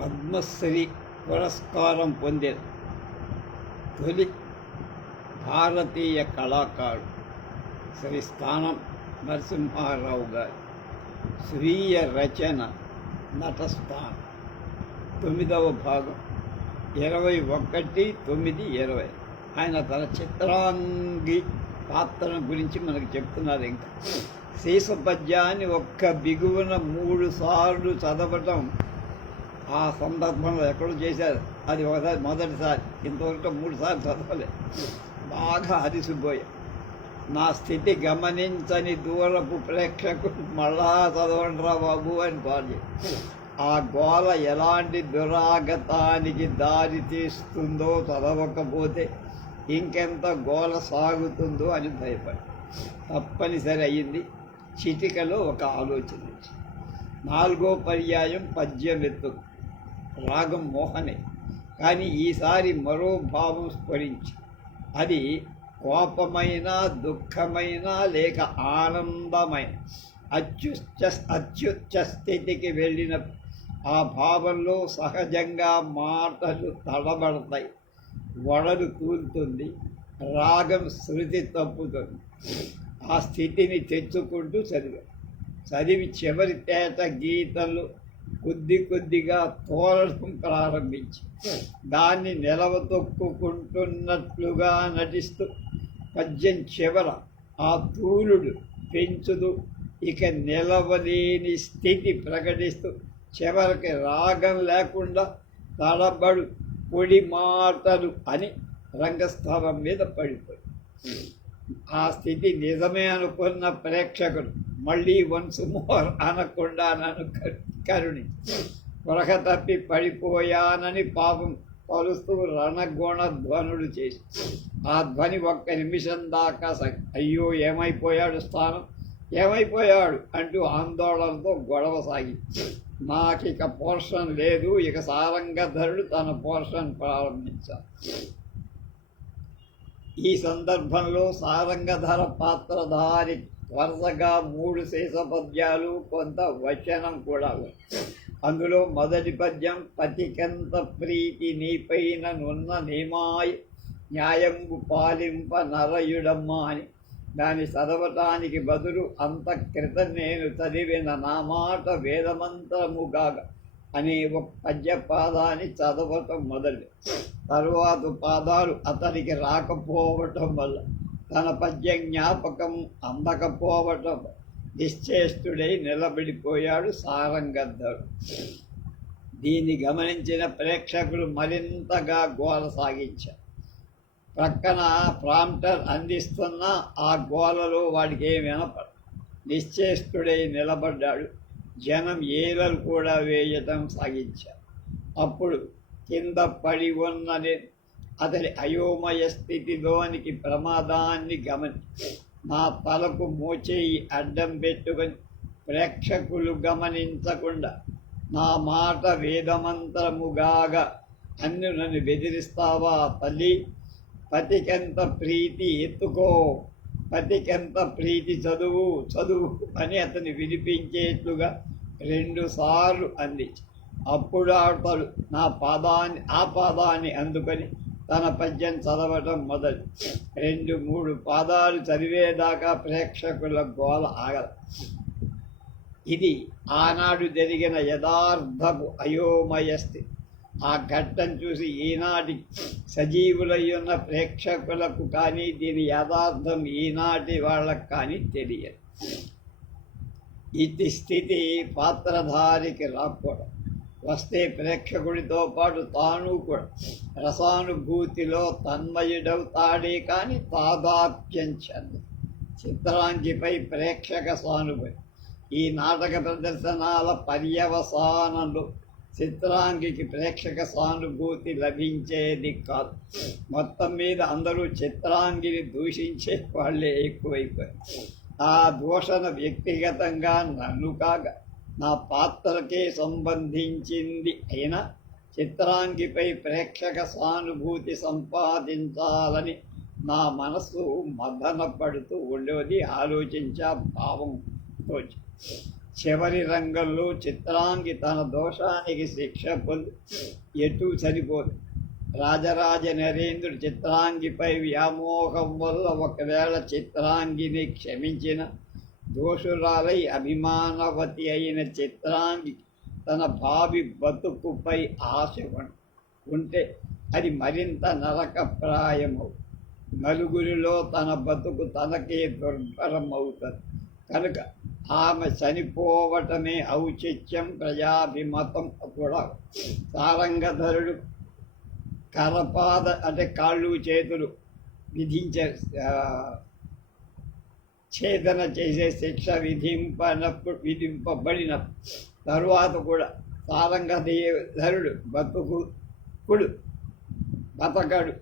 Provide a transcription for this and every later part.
పద్మశ్రీ పురస్కారం పొందిన తొలి భారతీయ కళాకారుడు శ్రీ స్థానం నరసింహారావు గారి స్వీయ రచన నటస్థానం 9వ భాగం 21/9/20. ఆయన తన చిత్రాంగి పాత్రను గురించి మనకు చెప్తున్నారు. ఇంకా శీర్షపద్యాన్ని ఒక్క బిగువన 3 సార్లు చదవటం ఆ సందర్భంలో ఎక్కడో చేశారు. అది మొదటిసారి, ఇంతవరకు 3 సార్లు చదవలేదు. బాగా అదిసిపోయా. నా స్థితి గమనించని దూరపు ప్రేక్షకుడు మళ్ళా చదవండిరా బాబు అని పాడి ఆ గోల ఎలాంటి దురాగతానికి దారి తీస్తుందో చదవకపోతే ఇంకెంత గోల సాగుతుందో అని భయపడి తప్పనిసరి అయ్యింది. చిటికలో ఒక ఆలోచన. 4వ పర్యాయం పద్యం ఎత్తు, రాగం మోహనే, కానీ ఈసారి మరో భావం స్ఫురించి అది కోపమైన, దుఃఖమైన లేక ఆనందమైన అత్యుచ్చ స్థితికి వెళ్ళిన ఆ భావంలో సహజంగా మాటలు తడబడతాయి, వడలు కూలుతుంది, రాగం శృతి తప్పుతుంది. ఆ స్థితిని తెచ్చుకుంటూ చదివి చివరి తేట గీతలు కొద్దిగా తోలడం ప్రారంభించి దాన్ని నిలవతొక్కుకుంటున్నట్లుగా నటిస్తూ పద్యం చివర ఆ తూలుడు పెంచుదు ఇక నిలవలేని స్థితి ప్రకటిస్తూ చివరికి రాగం లేకుండా తడబడు పొడి మాటలు అని రంగస్థలం మీద పడిపోయి ఆ స్థితి నిజమే అనుకున్న ప్రేక్షకుడు మళ్ళీ వన్స్ మోర్ అనకుండా నన్ను కరుణి పొరక తప్పి పడిపోయానని పాపం పలుస్తూ రణగుణ ధ్వనులు చేసి ఆ ధ్వని 1 నిమిషం దాకా అయ్యో ఏమైపోయాడు స్థానం, ఏమైపోయాడు అంటూ ఆందోళనతో గొడవ సాగి నాకిక పోర్షన్ లేదు. ఇక సారంగధరుడు తన పోర్షన్ ప్రారంభించాడు. ఈ సందర్భంలో సారంగధర పాత్రధారి వరుసగా 3 శేషపద్యాలు, కొంత వచనం కూడా. అందులో మొదటి పద్యం పతికెంత ప్రీతి నీపైన నున్న నేమాయి న్యాయంబు పాలింప నరయుడమ్మ అని. దాన్ని చదవటానికి బదులు అంత క్రితం నేను చదివిన నా మాట వేదమంత్రముగాగా అనే ఒక పద్యపాదాన్ని చదవటం మొదలు. తరువాత పాదాలు అతనికి రాకపోవటం వల్ల తన పద్య జ్ఞాపకం అందకపోవటం నిశ్చేష్టుడై నిలబడిపోయాడు సారంగధరుడు. దీన్ని గమనించిన ప్రేక్షకులు మరింతగా గోల సాగించారు. ప్రక్కన ప్రాంప్టర్ అందిస్తున్న ఆ గోలలో వాడికి ఏం వినపడ నిశ్చేష్టుడై నిలబడ్డాడు. జనం ఏలలు కూడా వేయటం సాగించారు. అప్పుడు కింద పడి ఉన్నది అతని అయోమయ స్థితిలోనికి ప్రమాదాన్ని గమనించి నా తలకు మోచేయి అడ్డం పెట్టుకొని ప్రేక్షకులు గమనించకుండా నా మాట వేదమంత్రముగాగా అన్ని నన్ను బెదిరిస్తావా తల్లి, పతికెంత ప్రీతి ఎత్తుకో, పతికెంత ప్రీతి చదువు అని అతన్ని వినిపించేట్లుగా 2 సార్లు అందించి అప్పుడు అతడు ఆ పాదాన్ని అందుకొని తన పద్యం చదవటం మొదలు. 2-3 పాదాలు చదివేదాకా ప్రేక్షకుల గోల ఆగల. ఇది ఆనాడు జరిగిన యథార్థపు అయోమయ స్థితి. ఆ ఘట్టం చూసి ఈనాటి సజీవులయ్యున్న ప్రేక్షకులకు కానీ దీని యథార్థం ఈనాటి వాళ్ళకు కానీ తెలియదు. ఇది స్థితి పాత్రధారికి రాకపోవడం. వస్తే ప్రేక్షకుడితో పాటు తాను కూడా రసానుభూతిలో తన్మయుడవుతాడే కానీ తాదాప్యం చెందదు. చిత్రాంగిపై ప్రేక్షక సానుభూతి. ఈ నాటక ప్రదర్శనాల పర్యవసానంలో చిత్రాంగికి ప్రేక్షక సానుభూతి లభించేది కాదు. మొత్తం మీద అందరూ చిత్రాంగిని దూషించే వాళ్ళే ఎక్కువైపోయారు. ఆ దూషణ వ్యక్తిగతంగా నన్ను కాగా నా పాత్రకే సంబంధించింది అయినా చిత్రాంగిపై ప్రేక్షక సానుభూతి సంపాదించాలని నా మనస్సు మదన పడుతూ ఉండేది. ఆలోచించా భావం తోచి చివరి రంగంలో చిత్రాంగి తన దోషానికి శిక్ష పొంది ఎటూ సరిపోదు. రాజరాజ నరేంద్రుడు చిత్రాంగిపై వ్యామోహం వల్ల ఒకవేళ చిత్రాంగిని క్షమించిన దోషురాలై అభిమానవతి అయిన చిత్రాంగి తన భావి బతుకుపై ఆశ ఉంటే అది మరింత నరకప్రాయమవు. నలుగురిలో తన బతుకు తనకే దుర్భరమవుతుంది కనుక ఆమె చనిపోవటమే ఔచిత్యం. ప్రజాభిమతం కూడా. సారంగధరుడు కరపాద అంటే కాళ్ళు చేతులు ఛేదన చేసే శిక్ష విధింపబడిన తరువాత కూడా సారంగధరుడు బతకడు.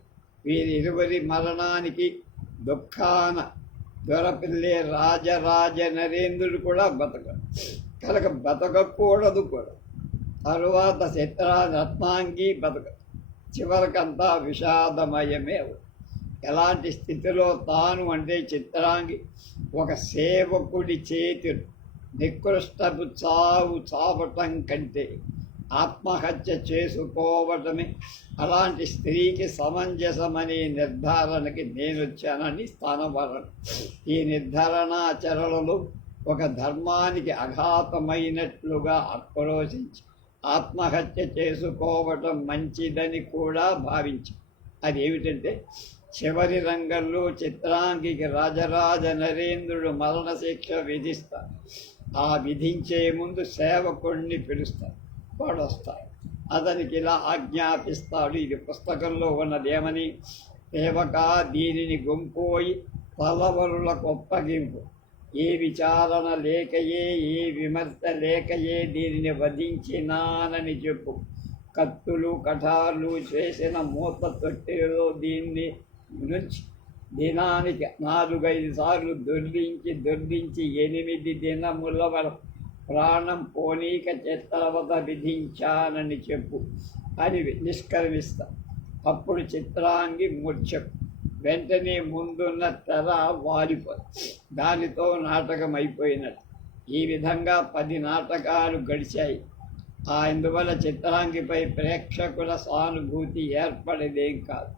వీరిరువురి మరణానికి దుఃఖాన దొరపిల్లే రాజరాజ నరేంద్రుడు కూడా బతకడు కనుక బతకకూడదు కూడా. తరువాత రత్నాంగి బతకదు. చివరికంతా విషాదమయమే. ఎలాంటి స్థితిలో తాను అంటే చిత్రాంగి ఒక సేవకుడి చేతులు నికృష్టపు చావటం కంటే ఆత్మహత్య చేసుకోవటమే అలాంటి స్త్రీకి సమంజసమనే నిర్ధారణకి నేను వచ్చానని స్థానవరణ. ఈ నిర్ధారణాచరణలు ఒక ధర్మానికి అఘాతమైనట్లుగా ఆక్రోశించి ఆత్మహత్య చేసుకోవటం మంచిదని కూడా భావించి అదేమిటంటే చివరి రంగంలో చిత్రాంగికి రాజరాజ నరేంద్రుడు మరణశిక్ష విధిస్తారు. ఆ విధించే ముందు సేవకుడిని పిలుస్తారు. వాడు వస్తాడు. అతనికి ఇలా ఆజ్ఞాపిస్తాడు. ఇది పుస్తకంలో ఉన్నదేమని, సేవక దీనిని గుంపోయి తలవరులకు ఒప్పగింపు. ఏ విచారణ లేకయే ఏ విమర్శ లేకయే దీనిని వధించినానని చెప్పు. కత్తులు కఠార్లు చేసిన మూత తొట్టెలో దీన్ని నుంచి దినానికి 4-5 సార్లు దొర్లించి 8 దినముల వరకు ప్రాణం పోనీక చిత్రవద విధించానని చెప్పు అని నిష్క్రమిస్తా. అప్పుడు చిత్రాంగి మూర్ఛకు వెంటనే ముందున్న తెర వాలిపోతుంది. దానితో నాటకం అయిపోయినట్టు. ఈ విధంగా 10 నాటకాలు గడిచాయి. అందువల్ల చిత్రాంగిపై ప్రేక్షకుల సానుభూతి ఏర్పడేదేం కాదు.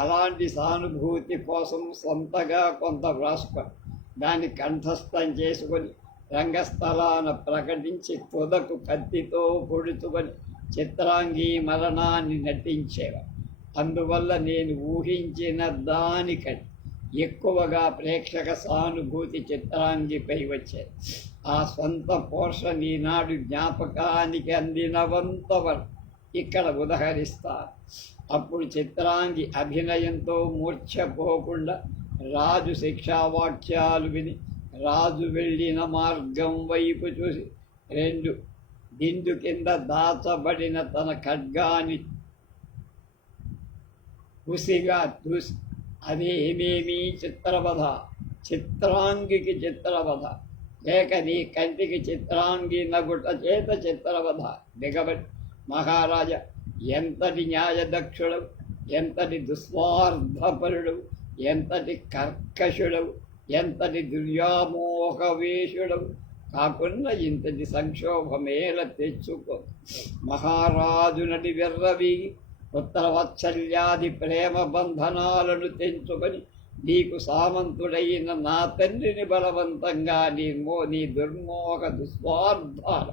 అలాంటి సానుభూతి కోసం సొంతగా కొంత వ్రాసుకొని దాన్ని కంఠస్థం చేసుకొని రంగస్థలాన ప్రకటించి తుదకు కత్తితో పొడుచుకొని చిత్రాంగి మరణాన్ని నటించేవా. అందువల్ల నేను ఊహించిన దానికంటే ఎక్కువగా ప్రేక్షక సానుభూతి చిత్రాంగిపై వచ్చేది. ఆ స్వంత పోషణ ఈనాడు జ్ఞాపకానికి అందినవంతవరకు ఇక్కడ ఉదహరిస్తారు. అప్పుడు చిత్రాంగి అభినయంతో మూర్ఛపోకుండా రాజు శిక్షావాక్యాలు విని రాజు వెళ్ళిన మార్గం వైపు చూసి 2 దిండు కింద దాచబడిన తన ఖడ్గాని హుసిగా చూసి అదేమేమీ చిత్రవధ, చిత్రాంగికి చిత్రవధ లేక నీ కంటికి చిత్రాంగి నగుట చేత చిత్రవధ దిగబడి, మహారాజా ఎంతటి న్యాయదక్షుడవు, ఎంతటి దుస్వార్థపరుడవు, ఎంతటి కర్కశుడవు, ఎంతటి దుర్యామోహవేషుడవు కాకుండా ఇంతటి సంక్షోభమేల తెచ్చుకో. మహారాజు నడి వెర్రవీగి పుత్రవత్సల్యాది ప్రేమ బంధనాలను తెంచుకొని నీకు సామంతుడైన నా తండ్రిని బలవంతంగా నీ దుర్మోహ దుస్వార్థాల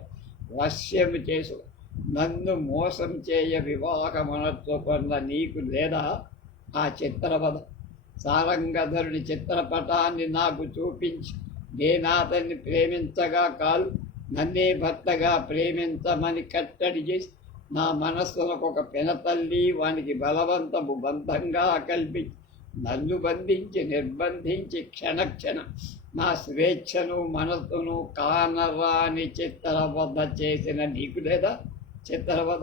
వశ్యము చేసు నన్ను మోసం చేయ వివాహమనర్చుకున్న నీకు లేదా ఆ చిత్రవధ? సారంగధరుడి చిత్రపటాన్ని నాకు చూపించి నేనాతన్ని ప్రేమించగా కాదు నన్నే భర్తగా ప్రేమించమని కట్టడి చేసి నా మనస్సులకు ఒక పినతల్లి వానికి బలవంతము బంధంగా కల్పించి నన్ను బంధించి నిర్బంధించి క్షణక్షణ నా స్వేచ్ఛను మనస్సును కానరాని చిత్రవధ చేసిన నీకు లేదా చిత్రవధ?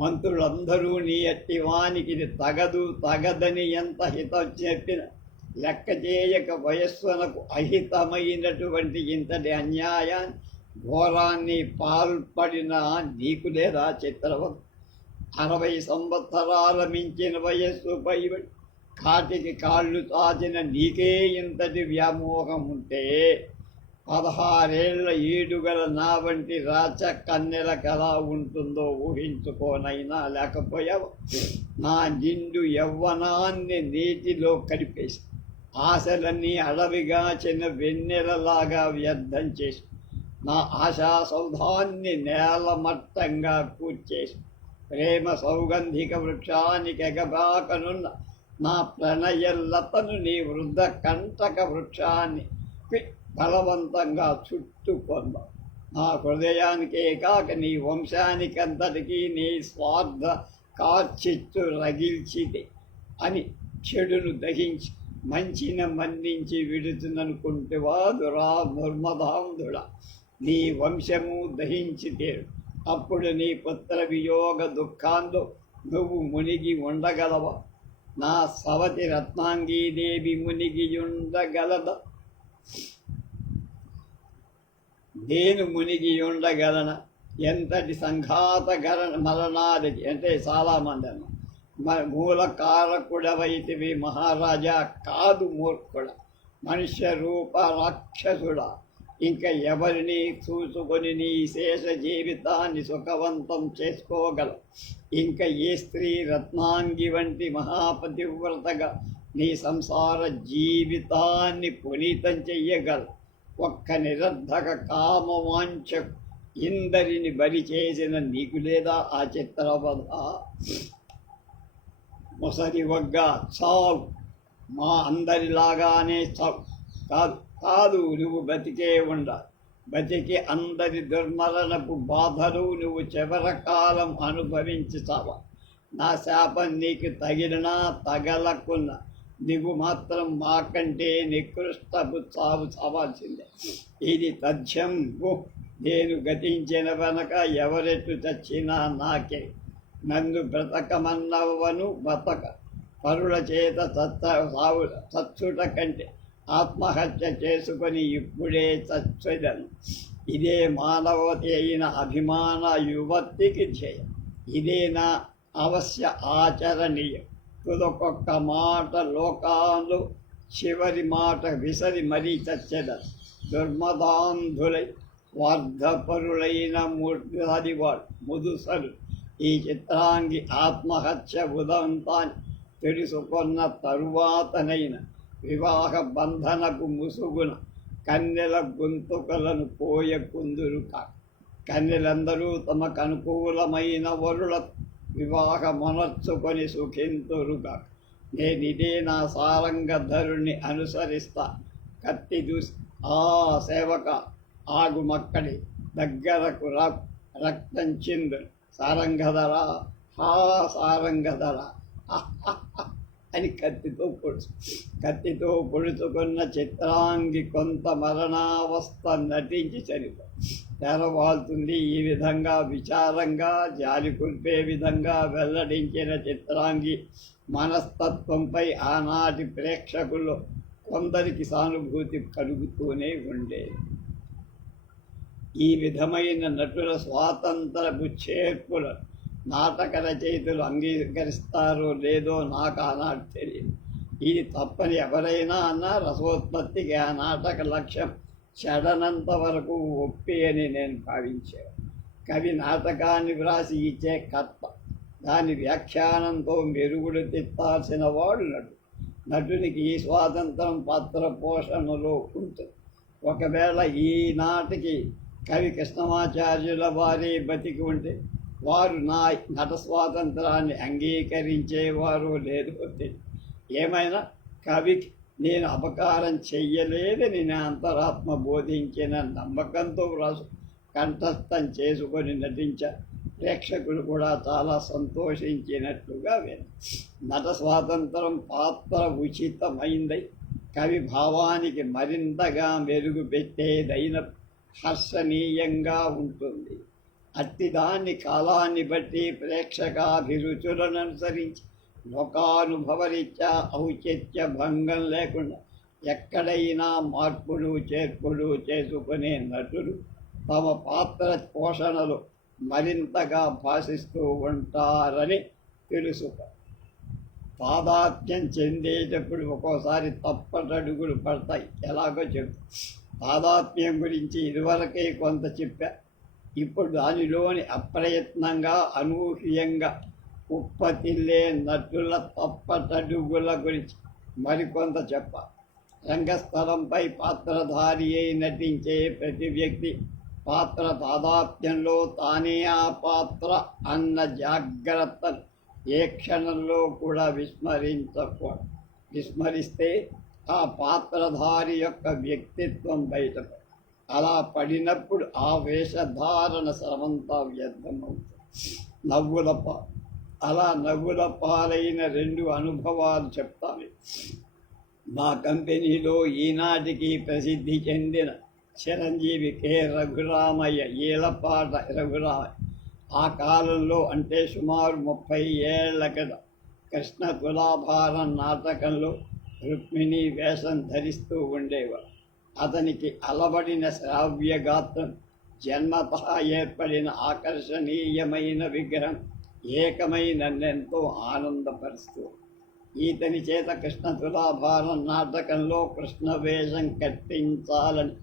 మంత్రులందరూ నీ అట్టి వానికి ఇది తగదని ఎంత హితం చెప్పిన లెక్క చేయక వయస్సునకు అహితమైనటువంటి ఇంతటి అన్యాయాన్ని ఘోరాన్ని పాల్పడిన నీకు లేదా చిత్రవధ? 60 సంవత్సరాల మించిన వయస్సు పైబడి కాటికి కాళ్ళు తాచిన నీకే ఇంతటి వ్యామోహం ఉంటే 16 ఏళ్ల ఈడుగల నా వంటి రాచ కన్నెలకు ఎలా ఉంటుందో ఊహించుకోనైనా లేకపోయావు. నా నిండు యవ్వనాన్ని నీటిలో కలిపేసి ఆశలన్నీ అడవిగాచిన వెన్నెలలాగా వ్యర్థం చేసి నా ఆశా సౌధాన్ని నేలమట్టంగా కూర్చేసి ప్రేమ సౌగంధిక వృక్షానికి ఎగబాకనున్న నా ప్రణయలతను నీ వృద్ధ కంటక వృక్షాన్ని బలవంతంగా చుట్టుకొంద. నా హృదయానికే కాక నీ వంశానికంతటికీ నీ స్వార్థ కార్చిత్తు రగిల్చిది అని చెడును దహించి మంచిని మన్నించి విడుతుననుకుంటేవా దుర్మదాంధుడా, నీ వంశము దహించి తీరు. అప్పుడు నీ పుత్ర వియోగ దుఃఖాంతో నువ్వు మునిగి ఉండగలవా? నా సవతి రత్నాంగీదేవి మునిగి ఉండగలదా? నేను మునిగి ఉండగలన? ఎంతటి సంఘాత మరణాది అంటే చాలామంది అన్న మూల కారకుడవైతివి మహారాజా, కాదు మూర్ఖుడ, మనుష్య రూప రాక్షసుడా. ఇంకా ఎవరిని చూసుకొని నీ శేష జీవితాన్ని సుఖవంతం చేసుకోగలవు? ఇంకా ఏ స్త్రీ రత్నాంగి వంటి మహాపతివ్రతగా నీ సంసార జీవితాన్ని పునీతం చెయ్యగలవు? ఒక్క నిరర్ధక కామవాంఛ ఇందరిని బలి చేసిన నీకు లేదా ఆ చిత్రవధ? ముసలి వగ్గా చావు, మా అందరిలాగానే చావు. కాదు కాదు, నువ్వు బతికే ఉండాలి. బతికి అందరి దుర్మరణపు బాధలు నువ్వు చివరకాలం అనుభవించి చావా. నా శాపం నీకు తగిలినా తగలకున్నా నువ్వు మాత్రం మాకంటే నికృష్టపు చావు చావాల్సిందే. ఇది తథ్యం. నేను గతించిన వెనక ఎవరెట్టు చచ్చినా నాకే. నన్ను బ్రతకమన్నవను బతక, పరుల చేత చచ్చుట కంటే ఆత్మహత్య చేసుకొని ఇప్పుడే చచ్చెదను. ఇదే మానవతి అయిన అభిమాన యువతికి ధ్యేయం. ఇదే నా అవశ్య ఆచరణీయం. తుదకొక్క మాట లోకాలు చివరి మాట విసరి మరీ చచ్చెదను. దుర్మదాంధులై వార్ధపరులైన మూర్తివాడు ముదుసలు ఈ చిత్రాంగి ఆత్మహత్య ఉదంతాన్ని తెలుసుకొన్న తరువాతనైన వివాహ బంధనకు ముసుగున కన్నెల గొంతుకలను కోయకుందురు కాక. కన్నెలందరూ తమకు అనుకూలమైన వరుల వివాహ మనర్చుకొని సుఖింతురుగా. నేనిదే నా సారంగధరుణ్ణి అనుసరిస్తా. కత్తి దూసి ఆ సేవక ఆగుమక్కడి దగ్గరకు రక్తం చిందు. సారంగధరా, హా సారంగధరా అని కత్తితో పొడుచుకున్న చిత్రాంగి కొంత మరణావస్థ నటించి చనిపో తెరవాల్తుంది. ఈ విధంగా విచారంగా జాలి కుల్పే విధంగా వెల్లడించిన చిత్రాంగి మనస్తత్వంపై ఆనాటి ప్రేక్షకుల్లో కొందరికి సానుభూతి కలుగుతూనే ఉండేది. ఈ విధమైన నటుల స్వాతంత్రపు చేర్పులు నాటక రచయితలు అంగీకరిస్తారో లేదో నాకు ఆనాడు తెలియదు. ఇది తప్పని ఎవరైనా అన్నా రసోత్పత్తికి ఆ నాటక లక్ష్యం చెడనంత వరకు ఒప్పి అని నేను భావించాను. కవి నాటకాన్ని వ్రాసి ఇచ్చే కర్త, దాని వ్యాఖ్యానంతో మెరుగుడు తిత్తాల్సిన వాడు నటుడు. నటునికి ఈ స్వాతంత్రం పాత్ర పోషణలో ఉంటుంది. ఒకవేళ ఈనాటికి కవి కృష్ణమాచార్యుల వారి బతికి ఉంటే వారు నా నట స్వాతంత్రాన్ని అంగీకరించేవారు లేదు. ఏమైనా కవికి నేను అపకారం చెయ్యలేదని నా అంతరాత్మ బోధించిన నమ్మకంతో వ్రాసు కంఠస్థం చేసుకొని నటించ ప్రేక్షకులు కూడా చాలా సంతోషించినట్లుగా విని నట స్వాతంత్రం పాత్ర ఉచితమైందై కవి భావానికి మరింతగా మెరుగు పెట్టేదైన హర్షణీయంగా ఉంటుంది. అట్టిదాన్ని కాలాన్ని బట్టి ప్రేక్షకాభిరుచులను అనుసరించి లోకానుభవరీత్యా ఔచిత్య భంగం లేకుండా ఎక్కడైనా మార్పులు చేర్పులు చేసుకునే నటులు తమ పాత్ర పోషణలు మరింతగా భాషిస్తూ ఉంటారని తెలుసుకో. తాదాత్మ్యం చెందేటప్పుడు ఒక్కోసారి తప్పటడుగులు పడతాయి. ఎలాగో చెప్పు. తాదాత్మ్యం గురించి ఇదివరకే కొంత చెప్పా. ఇప్పుడు దానిలోని అప్రయత్నంగా అనూహ్యంగా ఉప్పతిల్లే నటుల తప్పటడుగుల గురించి మరికొంత చెప్ప. రంగస్థలంపై పాత్రధారి అయి నటించే ప్రతి వ్యక్తి పాత్ర తాదాత్మ్యంలో తానే ఆ పాత్ర అన్న జాగ్రత్తను ఏ క్షణంలో కూడా విస్మరించకూడదు. విస్మరిస్తే ఆ పాత్రధారి యొక్క వ్యక్తిత్వం బయటపడు. అలా పడినప్పుడు ఆ వేషధారణ శ్రమంతా వ్యర్థమవుతుంది. నవ్వుల పాలైన 2 అనుభవాలు చెప్తాను. మా కంపెనీలో ఈనాటికి ప్రసిద్ధి చెందిన చిరంజీవి కె రఘురామయ్య, ఈలపాట రఘురామయ్య, ఆ కాలంలో అంటే సుమారు 30 ఏళ్ల క్రితం కృష్ణ తులాభారం నాటకంలో రుక్మిణి వేషం ధరిస్తూ ఉండేవాడు. అతనికి అలవడిన శ్రావ్యగాత్రం, జన్మతః ఏర్పడిన ఆకర్షణీయమైన విగ్రహం ఏకమై నన్నెంతో ఆనందపరుస్తూ, ఈతని చేత కృష్ణ తులాభారం నాటకంలో కృష్ణ వేషం కట్టించాలని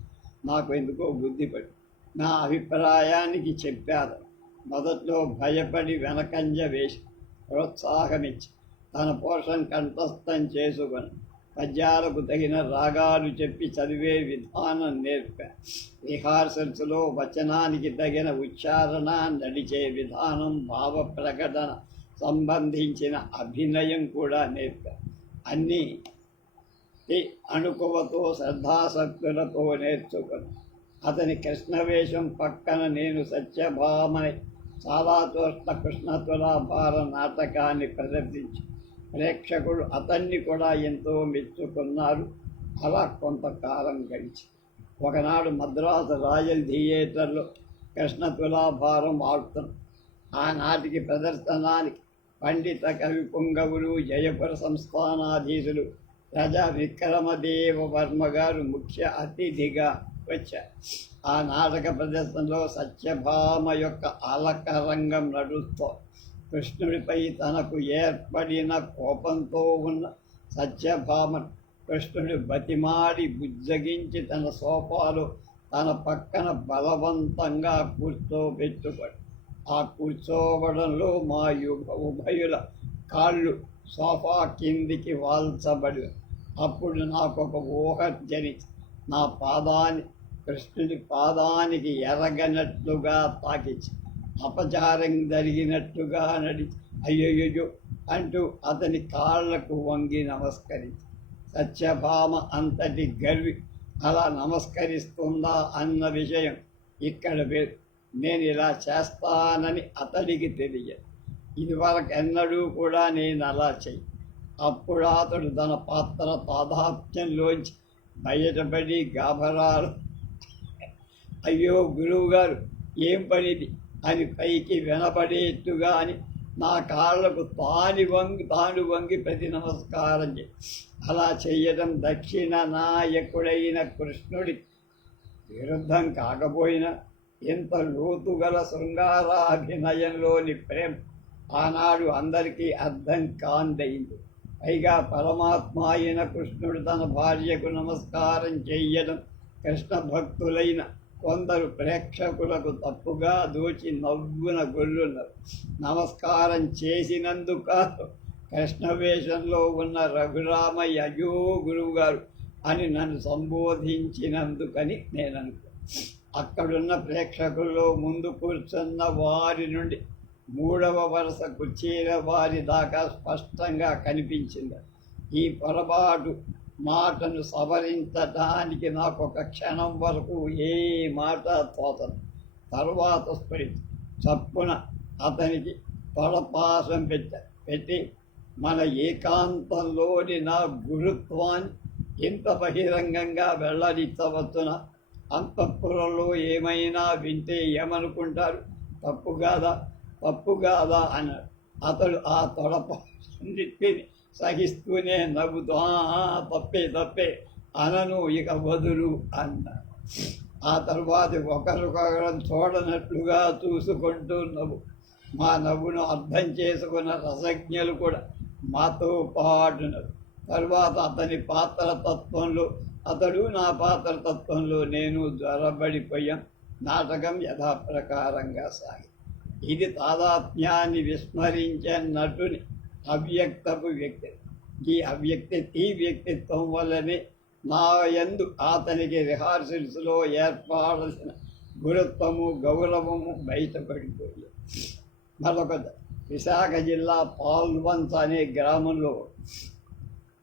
నాకు ఎందుకో బుద్ధిపడి నా అభిప్రాయానికి చెప్పారు. మొదట్లో భయపడి వెనకంజ వేసి ప్రోత్సాహమిచ్చి తన పోషణ కంఠస్థం చేసుకొని పద్యాలకు తగిన రాగాలు చెప్పి చదివే విధానం నేర్పా. రిహార్సల్స్లో వచనానికి తగిన ఉచ్చారణ, నడిచే విధానం, భావ ప్రకటన సంబంధించిన అభినయం కూడా నేర్పా. అన్నీ అణుకువతో శ్రద్ధాశక్తులతో నేర్చుకొని అతని కృష్ణవేషం పక్కన నేను సత్యభామని చాలా చోట్ల కృష్ణ తులాభార నాటకాన్ని ప్రదర్శించి ప్రేక్షకులు అతన్ని కూడా ఎంతో మెచ్చుకున్నారు. అలా కొంతకాలం గడిచి ఒకనాడు మద్రాసు రాయల్ థియేటర్లో కృష్ణ తులాభారం ఆడుతున్నాం. ఆనాటికి ప్రదర్శనానికి పండిత కవి పుంగవులు, జయపుర సంస్థానాధీశులు రాజా విక్రమదేవ వర్మ గారు ముఖ్య అతిథిగా వచ్చారు. ఆ నాటక ప్రదర్శనలో సత్యభామ యొక్క అలకరంగం నడుస్తూ కృష్ణుడిపై తనకు ఏర్పడిన కోపంతో ఉన్న సత్యభామను కృష్ణుడు బతిమాడి బుజ్జగించి తన సోఫాలో తన పక్కన బలవంతంగా కూర్చోబెట్టుకోడు. ఆ కూర్చోవడంలో మా ఉభయుల కాళ్ళు సోఫా కిందికి వాల్చబడి, అప్పుడు నాకు ఒక ఊహ జనించి నా పాదాన్ని కృష్ణుడి పాదానికి ఎరగనట్లుగా తాకించి అపచారం జరిగినట్టుగా నడిచి అయ్యయ్యో అంటూ అతని కాళ్లకు వంగి నమస్కరించి, సత్యభామ అంతటి గర్వి అలా నమస్కరిస్తుందా అన్న విషయం ఇక్కడ నేను ఇలా చేస్తానని అతడికి తెలియదు. ఇదివరకు ఎన్నడూ కూడా నేను అలా చెయ్యి. అప్పుడు అతడు తన పాత్ర తాదాత్మ్యంలోంచి బయటపడి గాభరాలు, అయ్యో గురువుగారు ఏం పనిది అని పైకి వినపడేట్టుగా అని నా కాళ్లకు తాను వంగి ప్రతి నమస్కారం చేయి. అలా చెయ్యడం దక్షిణ నాయకుడైన కృష్ణుడి విరుద్ధం కాకపోయినా ఎంత లోతుగల శృంగారాభినయంలోని ప్రేమ ఆనాడు అందరికీ అర్థం కాందయింది. పైగా పరమాత్మ అయిన కృష్ణుడు తన భార్యకు నమస్కారం చెయ్యడం కృష్ణ భక్తులైన కొందరు ప్రేక్షకులకు తప్పుగా దోచి నవ్వున గొల్లున్నారు. నమస్కారం చేసినందుకు కృష్ణవేషంలో ఉన్న రఘురామయ్య అయ్యో గురువుగారు అని నన్ను సంబోధించినందుకని నేను అనుకో. అక్కడున్న ప్రేక్షకుల్లో ముందు కూర్చున్న వారి నుండి 3వ వరుస కుర్చీల వారి దాకా స్పష్టంగా కనిపించింది. ఈ పొరపాటు మాటను సవరించడానికి నాకు ఒక క్షణం వరకు ఏ మాట తోచదు. తరువాత స్ఫురించి చప్పున అతనికి తొడపాసం పెట్టి మన ఏకాంతంలోని నా గురుత్వాన్ని ఇంత బహిరంగంగా వెల్లడించవచ్చున, అంతఃపురంలో ఏమైనా వింటే ఏమనుకుంటారు, తప్పు కాదా అన్నాడు. అతడు ఆ తొడపాన్ని సహిస్తూనే నవ్వుతూ తప్పే అనను ఇక వదులు అన్నాడు. ఆ తర్వాత ఒకరికొకరం చూడనట్లుగా చూసుకుంటూ మా నవ్వును అర్థం చేసుకున్న రసజ్ఞలు కూడా మాతో పాటున్నారు. తరువాత అతని పాత్ర తత్వంలో అతడు నా పాత్ర తత్వంలో నేను జ్వరబడిపోయాం. నాటకం యథాప్రకారంగా సాగి. ఇది తాదాత్మ్యాన్ని విస్మరించే నటుని అవ్యక్తపు వ్యక్తి. ఈ వ్యక్తిత్వం వల్లనే నా యందు అతనికి రిహార్సల్స్లో ఏర్పడాల్సిన గురుత్వము గౌరవము బయటపడిపోయాయి. మరొక విశాఖ జిల్లా పాల్వంచ అనే గ్రామంలో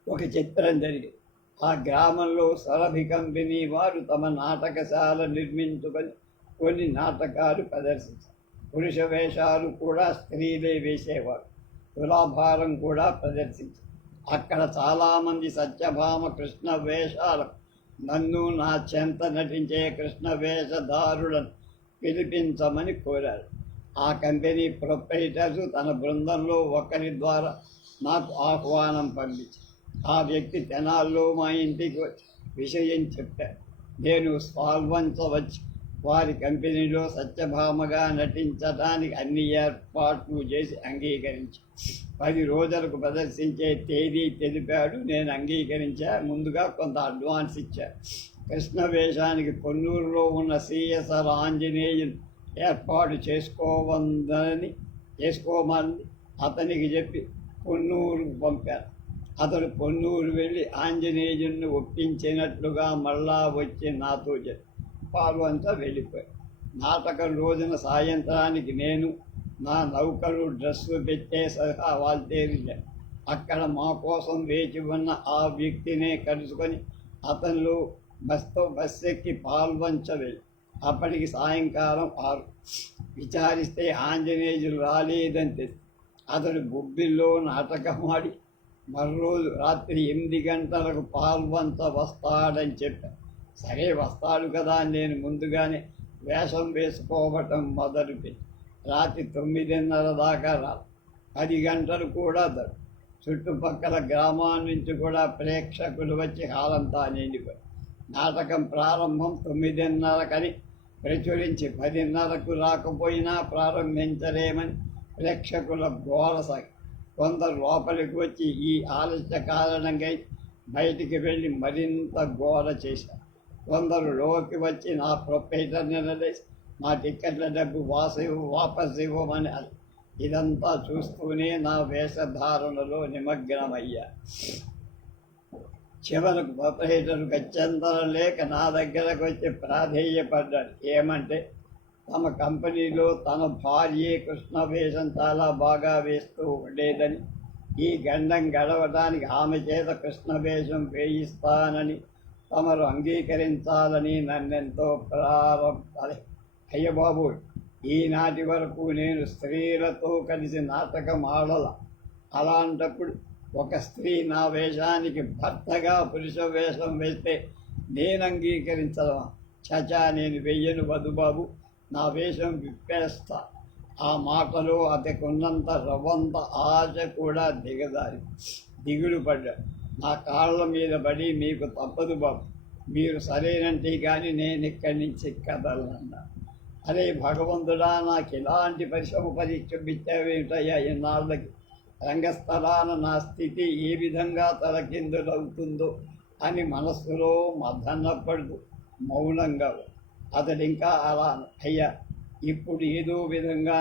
ఒక చిత్రం జరిగింది. ఆ గ్రామంలో సరభి కంపెనీ వారు తమ నాటకశాల నిర్మించుకొని కొన్ని నాటకాలు ప్రదర్శించారు. పురుష వేషాలు కూడా స్త్రీలే వేసేవారు. తులాభారం కూడా ప్రదర్శించారు. అక్కడ చాలామంది సత్యభామ కృష్ణ వేషాలు నన్ను నా చెంత నటించే కృష్ణ వేషధారులను పిలిపించమని కోరారు. ఆ కంపెనీ ప్రొపరేటర్స్ తన బృందంలో ఒకరి ద్వారా నాకు ఆహ్వానం పంపించారు. ఆ వ్యక్తి తెనాల్లో మా ఇంటికి వచ్చి విషయం చెప్పారు. నేను పాల్వంచవచ్చు. వారి కంపెనీలో సత్యభామగా నటించడానికి అన్ని ఏర్పాట్లు చేసి అంగీకరించి 10 రోజులకు ప్రదర్శించే తేదీ తెలిపాడు. నేను అంగీకరించా. ముందుగా కొంత అడ్వాన్స్ ఇచ్చారు. కృష్ణ వేషానికి కొన్నూరులో ఉన్న సిఎస్ఆర్ ఆంజనేయులు ఏర్పాటు చేసుకోమని అతనికి చెప్పి పొన్నూరుకు పంపారు. అతడు పొన్నూరు వెళ్ళి ఆంజనేయుని ఒప్పించినట్లుగా మళ్ళా వచ్చి నాతో చెప్పి పాల్వంతా వెళ్ళిపోయాడు. నాటకం రోజున సాయంత్రానికి నేను నా నౌకరు డ్రెస్సు పెట్టే సహా వాల్తేరిలే. అక్కడ మా కోసం వేచి ఉన్న ఆ వ్యక్తినే కలుసుకొని అతనిలో బస్సు ఎక్కి పాల్వంచ వెళ్ళి అప్పటికి సాయంకాలం 6. విచారిస్తే ఆంజనేయులు రాలేదని తెలిసి అతడు బొబ్బిల్లో నాటకమాడి మర్రోజు రాత్రి 8 గంటలకు పాల్వంచ వస్తాడని చెప్పాను. సరే వస్తాడు కదా, నేను ముందుగానే వేషం వేసుకోవటం మొదలుపెట్టి రాత్రి 9:30 దాకా రాదు. 10 గంటలు కూడా దడు. చుట్టుపక్కల గ్రామాల నుంచి కూడా ప్రేక్షకులు వచ్చి హాలంతా నిండిపోయి నాటకం ప్రారంభం 9:30కని ప్రచురించి 10:30కు రాకపోయినా ప్రారంభించలేమని ప్రేక్షకుల గోల సాగి కొందరు లోపలికి వచ్చి ఈ ఆలస్య కారణంగా బయటికి వెళ్ళి మరింత గోల చేశారు. కొందరు లోకి వచ్చి నా ప్రొపరేటర్ని నిలదీసి మా టిక్కెట్ల డబ్బు వాపసు ఇవ్వమని. ఇదంతా చూస్తూనే నా వేషధారణలో నిమగ్నమయ్యా. చివరకు ప్రొపరేటర్ గత్యంతరం లేక నా దగ్గరకు వచ్చి ప్రాధేయపడ్డాడు. ఏమంటే తమ కంపెనీలో తన భార్య కృష్ణ వేషం చాలా బాగా వేస్తూ ఉండేదని, ఈ గండం గడవడానికి ఆమె చేత కృష్ణ వేషం వేయిస్తానని తమరు అంగీకరించాలని నన్నెంతో అయ్యబాబు, ఈనాటి వరకు నేను స్త్రీలతో కలిసి నాటకం ఆడాల. అలాంటప్పుడు ఒక స్త్రీ నా వేషానికి భర్తగా పురుష వేషం వేస్తే నేను అంగీకరించడం? చచా, నేను వెయ్యను వధుబాబు, నా వేషం విప్పేస్తా. ఆ మాటలో అతకున్నంత రవ్వంత ఆశ కూడా దిగులు పడ్డాడు. నా కాళ్ళ మీద పడి, మీకు తప్పదు బాబు, మీరు సరేనంటే కానీ నేను ఇక్కడి నుంచి కదలనన్నా. అరే భగవంతుడా, నాకు ఇలాంటి పరీక్ష ఇచ్చావేమిటయ్యా ఎన్నాళ్ళకి. రంగస్థలాన నా స్థితి ఏ విధంగా తలకిందులవుతుందో అని మనస్సులో మదనపడుతూ మౌనంగా అతడింకా అలా, అయ్యా ఇప్పుడు ఏదో విధంగా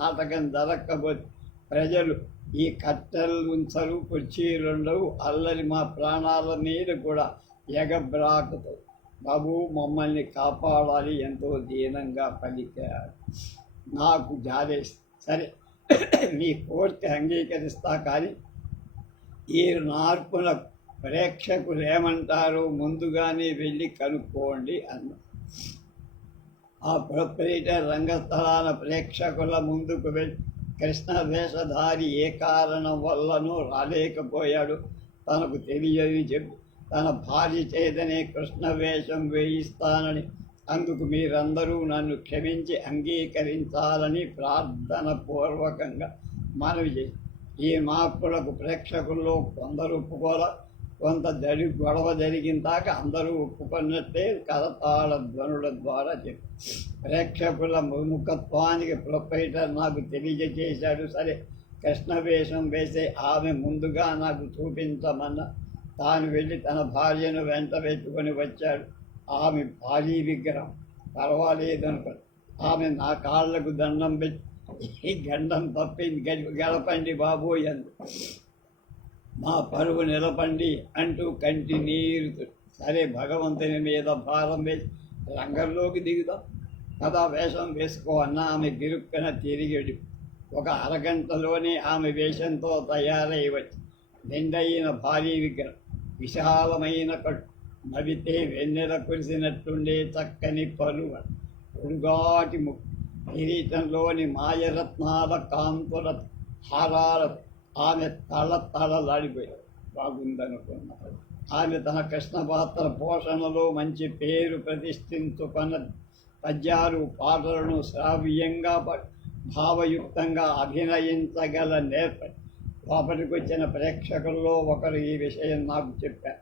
నాటకం జరగకపోతే ప్రజలు ఈ కట్టెలు ఉంచరు, కుర్చీలుండవు, అల్లరి మా ప్రాణాల మీద కూడా ఎగబ్రాకుతావు. బాబు మమ్మల్ని కాపాడాలి, ఎంతో దీనంగా పలికాడు. నాకు జాలేసి, సరే మీ కోరిక అంగీకరిస్తా, కానీ ఈ మార్పులకు ప్రేక్షకులు ఏమంటారో ముందుగానే వెళ్ళి కనుక్కోండి అన్న. ఆ ప్రొపరేటర్ రంగస్థలాల ప్రేక్షకుల ముందుకు వెళ్ళి కృష్ణ వేషధారి ఏ కారణం వల్లనూ రాలేకపోయాడు తనకు తెలియని చెప్పి తన భార్య చేతనే కృష్ణ వేషం వేయిస్తానని, అందుకు మీరందరూ నన్ను క్షమించి అంగీకరించాలని ప్రార్థన పూర్వకంగా మనవి చేసి ఈ మార్పులకు ప్రేక్షకుల్లో కొందరు ఒప్పుకోరా. కొంత గొడవ జరిగిన దాకా అందరూ ఒప్పుకున్నట్టే కరతాళ ధ్వనుల ద్వారా చెప్పి ప్రేక్షకుల ముఖత్వానికి ప్రొపరేటర్ నాకు తెలియజేశాడు. సరే కృష్ణ వేషం వేసే ఆమె ముందుగా నాకు చూపించమన్న తాను వెళ్ళి తన భార్యను వెంట పెట్టుకొని వచ్చాడు. ఆమె భారీ విగ్రహం. పర్వాలేదనుకో, ఆమె నా కాళ్లకు దండం పెట్టి ఈ గండం తప్పింది గడపండి బాబోయ్ అంది. మా పరువు నిలపండి అంటూ కంటి నీరు. సరే, భగవంతుని మీద భారం వేసి రంగంలోకి దిగుదాం కదా, వేషం వేసుకో అన్న. ఆమె గిరుక్కన తిరిగి ఒక అరగంటలోనే ఆమె వేషంతో తయారై వచ్చి నిండైన భారీ విగ్రహం, విశాలమైన కట్టు, నవ్వితే వెన్నెల కురిసినట్టుండే చక్కని పరువ, పొడుగాటి ముక్కు, కిరీటంలోని మాయరత్నాల కాంతుల హారాల ఆమె తళతళలాడిపోయారు. బాగుందనుకున్నారు. ఆమె తన కృష్ణ పాత్ర పోషణలో మంచి పేరు ప్రతిష్ఠించుకున్న పద్యాలు పాటలను శ్రావ్యంగా భావయుక్తంగా అభినయించగల నేర్పడి లోపలికి వచ్చిన ప్రేక్షకుల్లో ఒకరు ఈ విషయం నాకు చెప్పారు.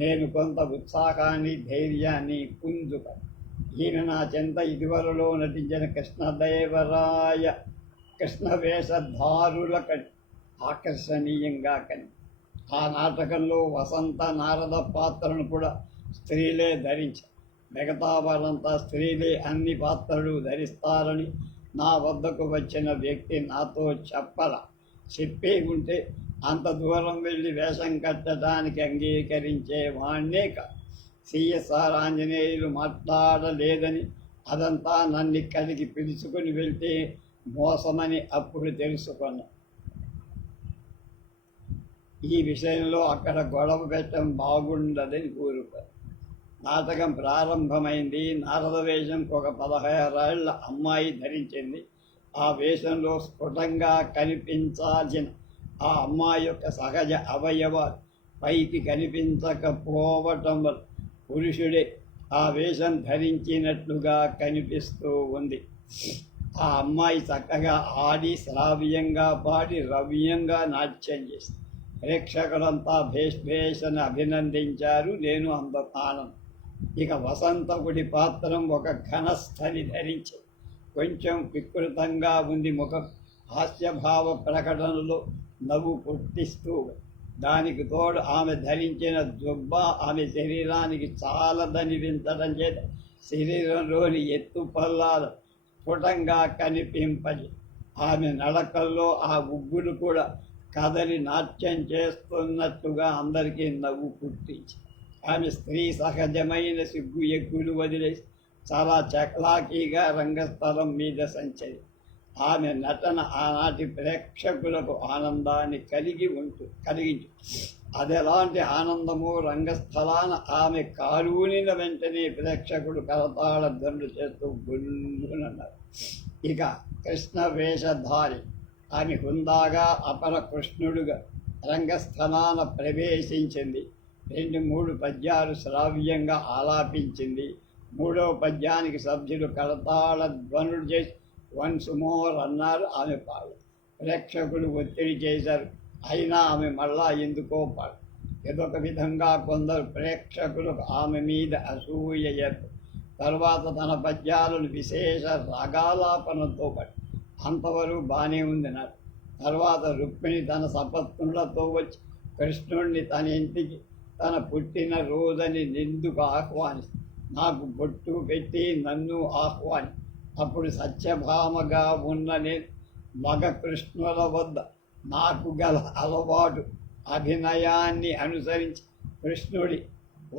నేను కొంత ఉత్సాహాన్ని ధైర్యాన్ని పుంజుకొని ఈయన నా చెంత ఇదివరలో నటించిన కృష్ణదేవరాయ కృష్ణవేషధారుల ఆకర్షణీయంగా కని ఆ నాటకంలో వసంత నారద పాత్రను కూడా స్త్రీలే ధరించారు. మిగతా వారంతా స్త్రీలే అన్ని పాత్రలు ధరిస్తారని నా వద్దకు వచ్చిన వ్యక్తి నాతో చెప్పే ఉంటే అంత దూరం వెళ్ళి వేషం కట్టడానికి అంగీకరించేవాణ్ణే కాదు. సిఎస్ఆర్ ఆంజనేయులు మాట్లాడలేదని, అదంతా నన్ను ఇక్కడికి పిలుచుకొని వెళ్తే మోసమని అప్పుడు తెలుసుకున్నా. ఈ విషయంలో అక్కడ గొడవ పెట్టడం బాగుండదని కోరుతారు. నాటకం ప్రారంభమైంది. నారద వేషం ఒక 16 ఏళ్ల అమ్మాయి ధరించింది. ఆ వేషంలో స్ఫుటంగా కనిపించాల్సిన ఆ అమ్మాయి యొక్క సహజ అవయవాలు పైకి కనిపించకపోవటం వల్ల పురుషుడే ఆ వేషం ధరించినట్లుగా కనిపిస్తూ ఉంది. ఆ అమ్మాయి చక్కగా ఆడి, శ్రావ్యంగా పాడి, రవ్యంగా నాట్యం చేసింది. ప్రేక్షకులంతా భేషను అభినందించారు. నేను అంత ఆనందం. ఇక వసంతకుడి పాత్రం ఒక ఘనస్థలి ధరించి కొంచెం వికృతంగా ఉంది. ముఖం హాస్యభావ ప్రకటనలో నవ్వు పుట్టిస్తూ, దానికి తోడు ఆమె ధరించిన జుబ్బ ఆమె శరీరానికి చాలదనిపించడం చేత శరీరంలోని ఎత్తుపల్లాలు స్ఫుటంగా కనిపింపజే. ఆమె నడకల్లో ఆ ఉగ్గులు కూడా కదలి నాట్యం చేస్తున్నట్టుగా అందరికీ నవ్వు పుట్టించి, ఆమె స్త్రీ సహజమైన సిగ్గు ఎగ్గులు వదిలేసి చాలా చక్లాకీగా రంగస్థలం మీద సంచరి. ఆమె నటన ఆనాటి ప్రేక్షకులకు ఆనందాన్ని కలిగించు. అదెలాంటి ఆనందమో, రంగస్థలాన ఆమె కాలూనిన వెంటనే ప్రేక్షకుడు కరతాళ దండు చేస్తూ గుండునన్నారు. ఇక కృష్ణ వేషధారి ఆమె హుందాగా అపర కృష్ణుడుగా రంగస్థలాన ప్రవేశించింది. 2-3 పద్యాలు శ్రావ్యంగా ఆలాపించింది. 3వ పద్యానికి సభ్యులు కరతాళ ధ్వనులు చేసి వన్స్ మోర్ అన్నారు. ఆమె పాడు. ప్రేక్షకులు ఒత్తిడి చేశారు. అయినా ఆమె మళ్ళా ఎందుకో పాడు. ఏదొక విధంగా కొందరు ప్రేక్షకులకు ఆమె మీద అసూయ ఏర్పడి తర్వాత తన పద్యాలను విశేష రాగాలాపనతో పాటు అంతవరకు బాగానే ఉంది నాకు. తర్వాత రుక్మిణి తన సపత్నులతో వచ్చి కృష్ణుడిని తన ఇంటికి తన పుట్టిన రోజని నిందుకు ఆహ్వానిస్తుంది. నాకు బొట్టు పెట్టి నన్ను ఆహ్వాని. అప్పుడు సత్యభామగా ఉన్న నేను మగ కృష్ణుల వద్ద నాకు గల అలవాటు అభినయాన్ని అనుసరించి కృష్ణుడి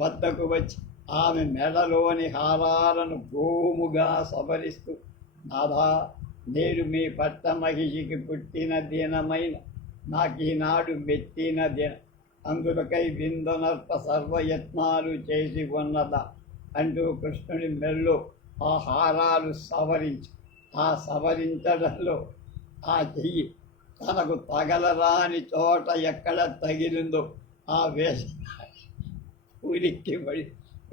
వద్దకు వచ్చి ఆమె మెడలోని హారాలను గోముగా సవరిస్తూ, నాథా, నేడు మీ పట్ట మహిషికి పుట్టిన దినమైన నాకీనాడు మెట్టిన దినం, అందులకై విందనర్ప సర్వయత్నాలు చేసి ఉన్నదా అంటూ కృష్ణుని మెల్లో ఆ హారాలు సవరించి, ఆ సవరించడంలో ఆ చెయ్యి తనకు తగలరాని చోట ఎక్కడ తగిలిందో ఆ వేష ఉలిక్కి పడి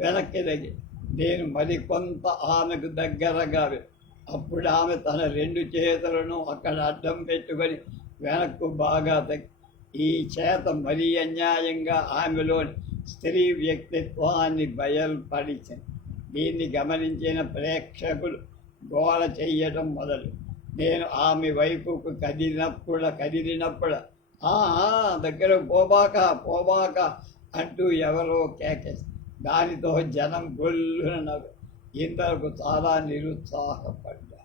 వెనక్కి తగి నేను మరికొంత ఆమెకు దగ్గరగా అప్పుడు ఆమె తన 2 చేతులను అక్కడ అడ్డం పెట్టుకొని వెనక్కు బాగా తగ్గి ఈ చేత మరీ అన్యాయంగా ఆమెలోని స్త్రీ వ్యక్తిత్వాన్ని బయలుపరిచింది. దీన్ని గమనించిన ప్రేక్షకులు గోల చెయ్యటం మొదలు. నేను ఆమె వైపుకు కదిలినప్పుడు "ఆ ఆ, దగ్గర పోబాక పోబాక" అంటూ ఎవరో కేకేస్తారు. దానితో జనం గొల్లున నవ్వు. ఇంతకు చాలా నిరుత్సాహపడ్డా.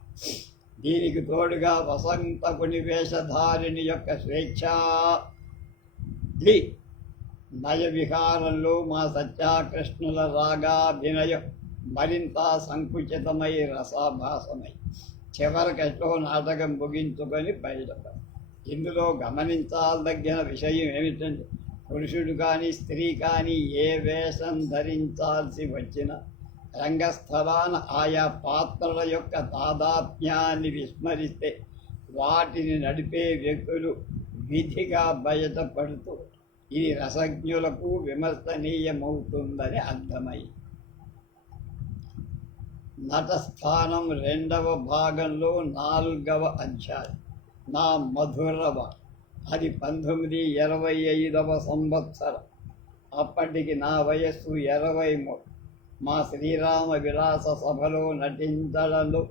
దీనికి తోడుగా వసంతకుని వేషధారిణి యొక్క స్వేచ్ఛాలి నయ విహారంలో మా సత్యాకృష్ణుల రాగాభినయం మరింత సంకుచితమై రసాభాసమై చివరికెట్లో నాటకం ముగించుకొని బయటపడి. ఇందులో గమనించాల్దగిన విషయం ఏమిటంటే, పురుషుడు కానీ స్త్రీ కానీ ఏ వేషం ధరించాల్సి వచ్చినా రంగస్థలాన ఆయా పాత్రల యొక్క తాదాత్మ్యాన్ని విస్మరిస్తే వాటిని నడిపే వ్యక్తులు విధిగా బయటపడుతూ ఇది రసజ్ఞులకు విమర్శనీయమవుతుందని అర్థమై నటస్థానం 2వ భాగంలో 4వ అధ్యాయం నా మధురవ. అది 1925వ సంవత్సరం. అప్పటికి నా వయస్సు 23. మా శ్రీరామ విలాస సభలో నటించడంలో